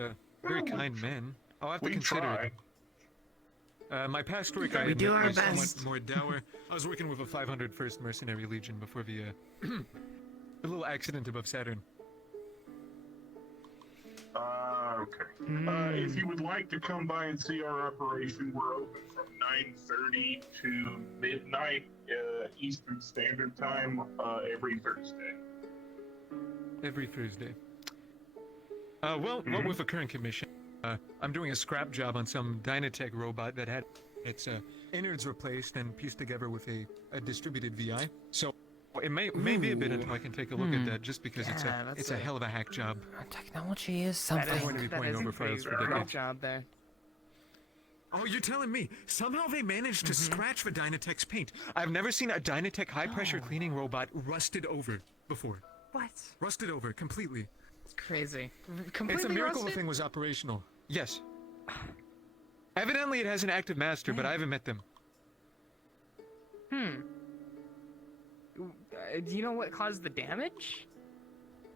kind man. I'll have to We consider try. it. My past work, I We do our was somewhat best. more dour. I was working with a 501st Mercenary Legion before the a little accident above Saturn. Okay. If you would like to come by and see our operation, we're open from 9:30 to midnight Eastern Standard Time every Thursday. Every Thursday. Well, with the current commission, I'm doing a scrap job on some Dynatech robot that had its innards replaced and pieced together with a distributed VI. So it may be a bit until I can take a look at that, just because it's a hell of a hack job. Technology is I'm something. going to be pointing over files for decades. job there. Oh, you're telling me somehow they managed to scratch the Dynatech's paint? I've never seen a Dynatech high-pressure cleaning robot rusted over before. What? Rusted over completely. It's crazy. It's a Completely miracle the rusted? thing was operational. Yes. Evidently it has an active master, but I haven't met them. Do you know what caused the damage?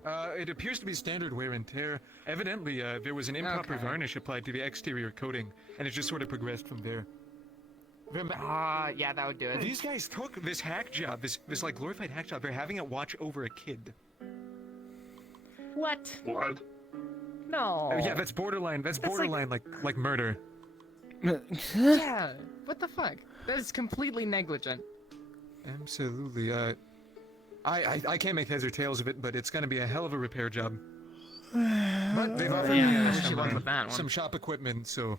It appears to be standard wear and tear. Evidently, there was an improper Okay. varnish applied to the exterior coating, and it just sort of progressed from there. Yeah, that would do it. These guys took this hack job, this like glorified hack job. They're having it watch over a kid. What? What? No. Yeah, that's borderline. That's borderline like murder. Yeah. What the fuck? That is completely negligent. Absolutely. I can't make heads or tails of it, but it's gonna be a hell of a repair job. But they've offered me some shop equipment, so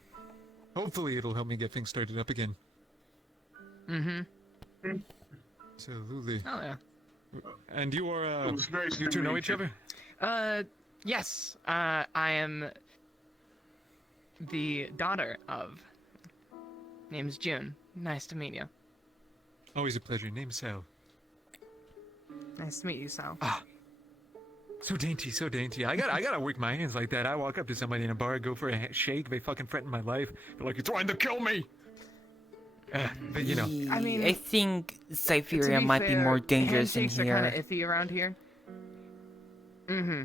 hopefully it'll help me get things started up again. Absolutely. Oh yeah. And you are It was nice you to two know meet each you. other? Yes. I am the daughter of. Name's June. Nice to meet you. Always a pleasure. Name's Sal. Nice to meet you, Sal. So dainty, so dainty. I gotta work my hands like that. I walk up to somebody in a bar, go for a shake, they fucking threaten my life. They're like, "You're trying to kill me." But you know, I mean, I think Siberia might be more dangerous in handshakes are kind of here. iffy around here. Mm-hmm.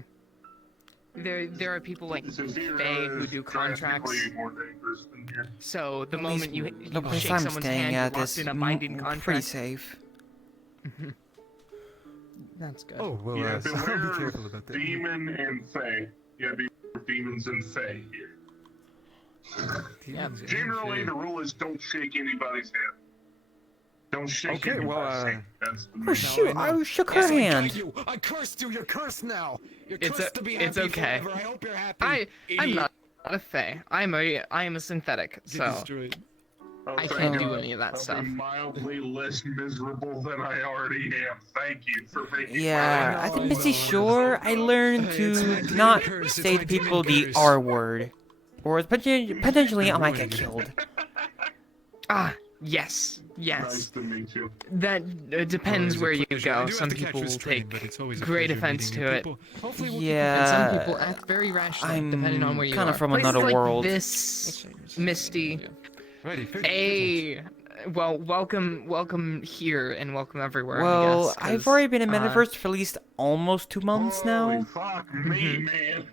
There are people like Faye who do contracts. More dangerous than here. So the At moment least you the place shake I'm someone's staying hand, at you're locked is in a binding pretty contract. safe. That's good. oh well, Yeah, so I'll be beware careful about that. demon and fae. Yeah, beware demons and fae here. Demons and Generally, fae. the rule is don't shake anybody's hand. Don't shake Okay, well, anybody's hand. That's the Oh main shoot, I shook her hand. I cursed you. You're cursed now. You're It's cursed to be happy it's okay. forever. I hope you're happy. I'm not a Fae. I am a synthetic. Get So destroyed. I thank can't do God. any of that I'll stuff. be mildly less miserable than I already am. Thank you for making Yeah, my at the life Misty miserable. Shore, I learned to not say to people the R word. Or potentially I might get killed. Ah, yes, yes. Nice to meet you. That depends Always a where you pleasure. I go. do have Some to catch people this will train, take but it's always a great pleasure offense meeting to new it. people. Hopefully we'll Yeah, and some people act very rationally, depending on where you kinda are. from Places another like world. This, Misty. Righty, Hey, well, welcome here and welcome everywhere. I Well, guess, 'cause, I've already been in Metaverse for at least almost 2 months Holy now. fuck me, man.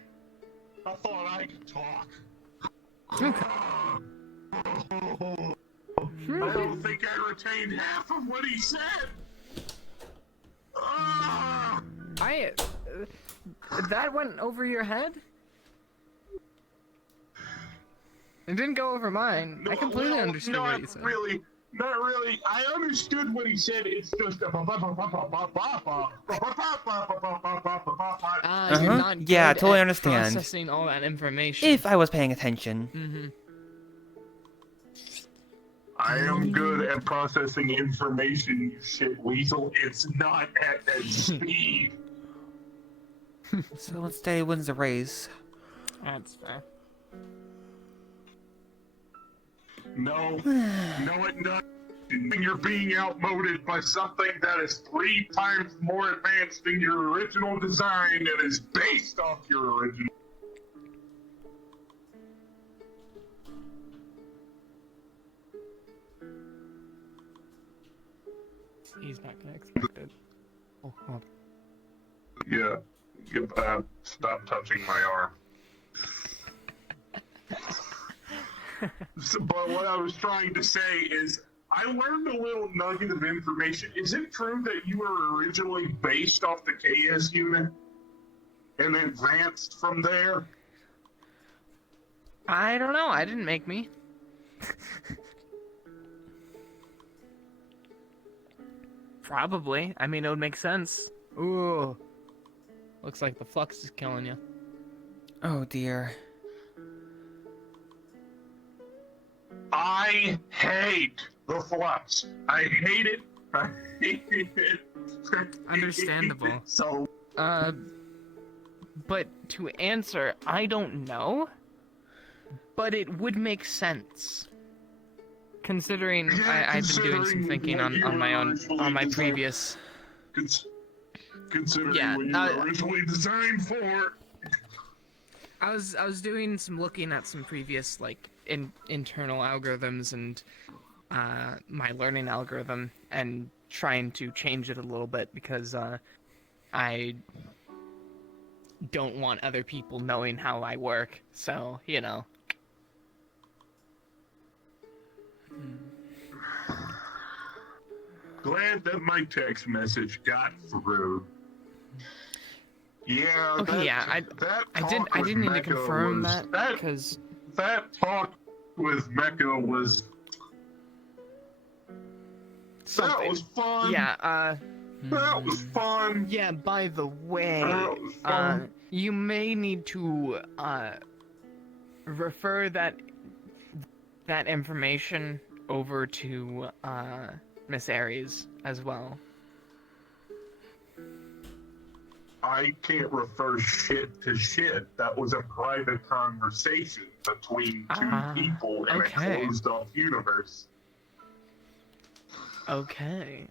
I thought I could talk. I don't think I retained half of what he said. That went over your head? It didn't go over mine. I completely understood what you said. Not really. I understood what he said. It's just You're not good Yeah, I totally at understand. processing all that information. If I was paying attention. Mm-hmm. I am good at processing information, you shit weasel. It's not at that speed. So instead, it wins the race. That's fair. No, it doesn't. You're being outmoded by something that is 3 times more advanced than your original design and is based off your original. He's not gonna expect it. Oh, hold. Yeah, stop touching my arm. But what I was trying to say is, I learned a little nugget of information. Is it true that you were originally based off the KS unit and advanced from there? I don't know. I didn't make me. Probably. I mean, it would make sense. Ooh. Looks like the flux is killing you. Oh dear. I hate the flux. I hate it. I hate it. Understandable. So. But to answer, I don't know. But it would make sense. Considering I've been doing some thinking on my own, on my previous. Considering what you were originally designed for. I was doing some looking at some previous like internal algorithms and my learning algorithm and trying to change it a little bit because I don't want other people knowing how I work. So, you know. Glad that my text message got through. Yeah. Okay, I didn't need to confirm that because that talk with Mecca was something. That was fun. Yeah. That was fun. Yeah. By the way, you may need to refer that information over to Miss Aries as well. I can't refer shit to shit. That was a private conversation between two people in a closed-off universe. Okay.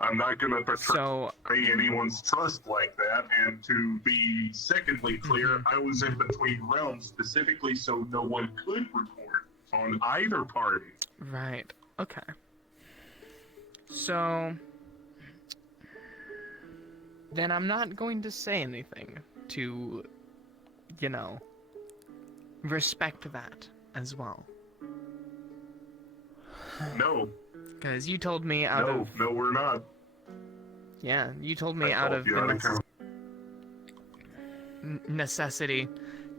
I'm not gonna betray anyone's trust like that. And to be secondly clear, I was in between realms specifically so no one could report on either party. Right. Okay. So then I'm not going to say anything to, you know, respect that as well. No. Because you told me out of... No, we're not. Yeah, you told me out of the necessity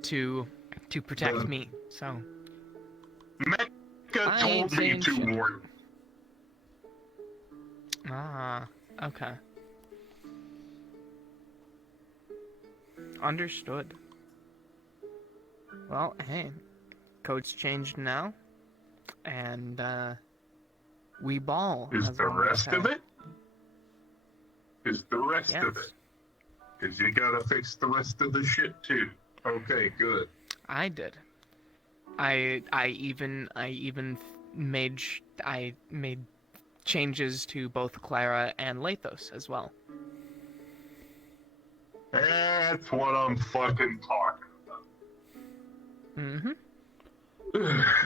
to protect me, so... Mecca told me to warn. Ah, okay. Understood. Well, hey, code's changed now, and we ball. Is the rest of it? Is the rest of it? Because you gotta fix the rest of the shit too. Okay, good. I did. I even made changes to both Clara and Lathos as well. That's what I'm fucking talking about. Mm-hmm.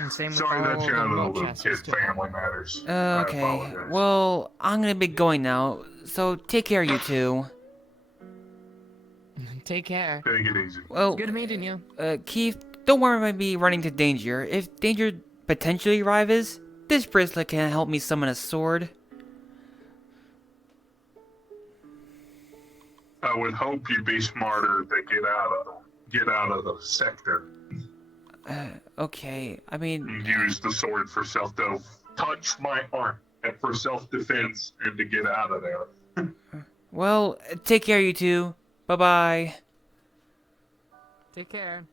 And same with Sorry that all you're the out little of the chassis kid too. family matters. I Okay, apologize. well, I'm gonna be going now, so take care, you two. Take care. Take it easy. Well, good meeting you. Keith, don't worry about me running to danger. If danger potentially arrives, this bracelet can help me summon a sword. I would hope you'd be smarter to get out of the sector. Okay, I mean... Use the sword for touch my arm and for self-defense and to get out of there. Well, take care, you two. Bye-bye. Take care.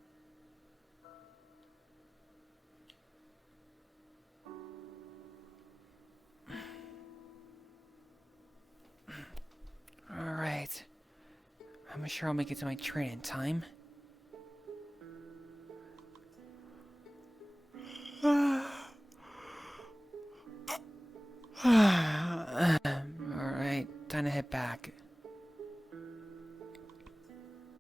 Alright. I'm sure I'll make it to my train in time. Alright, time to head back.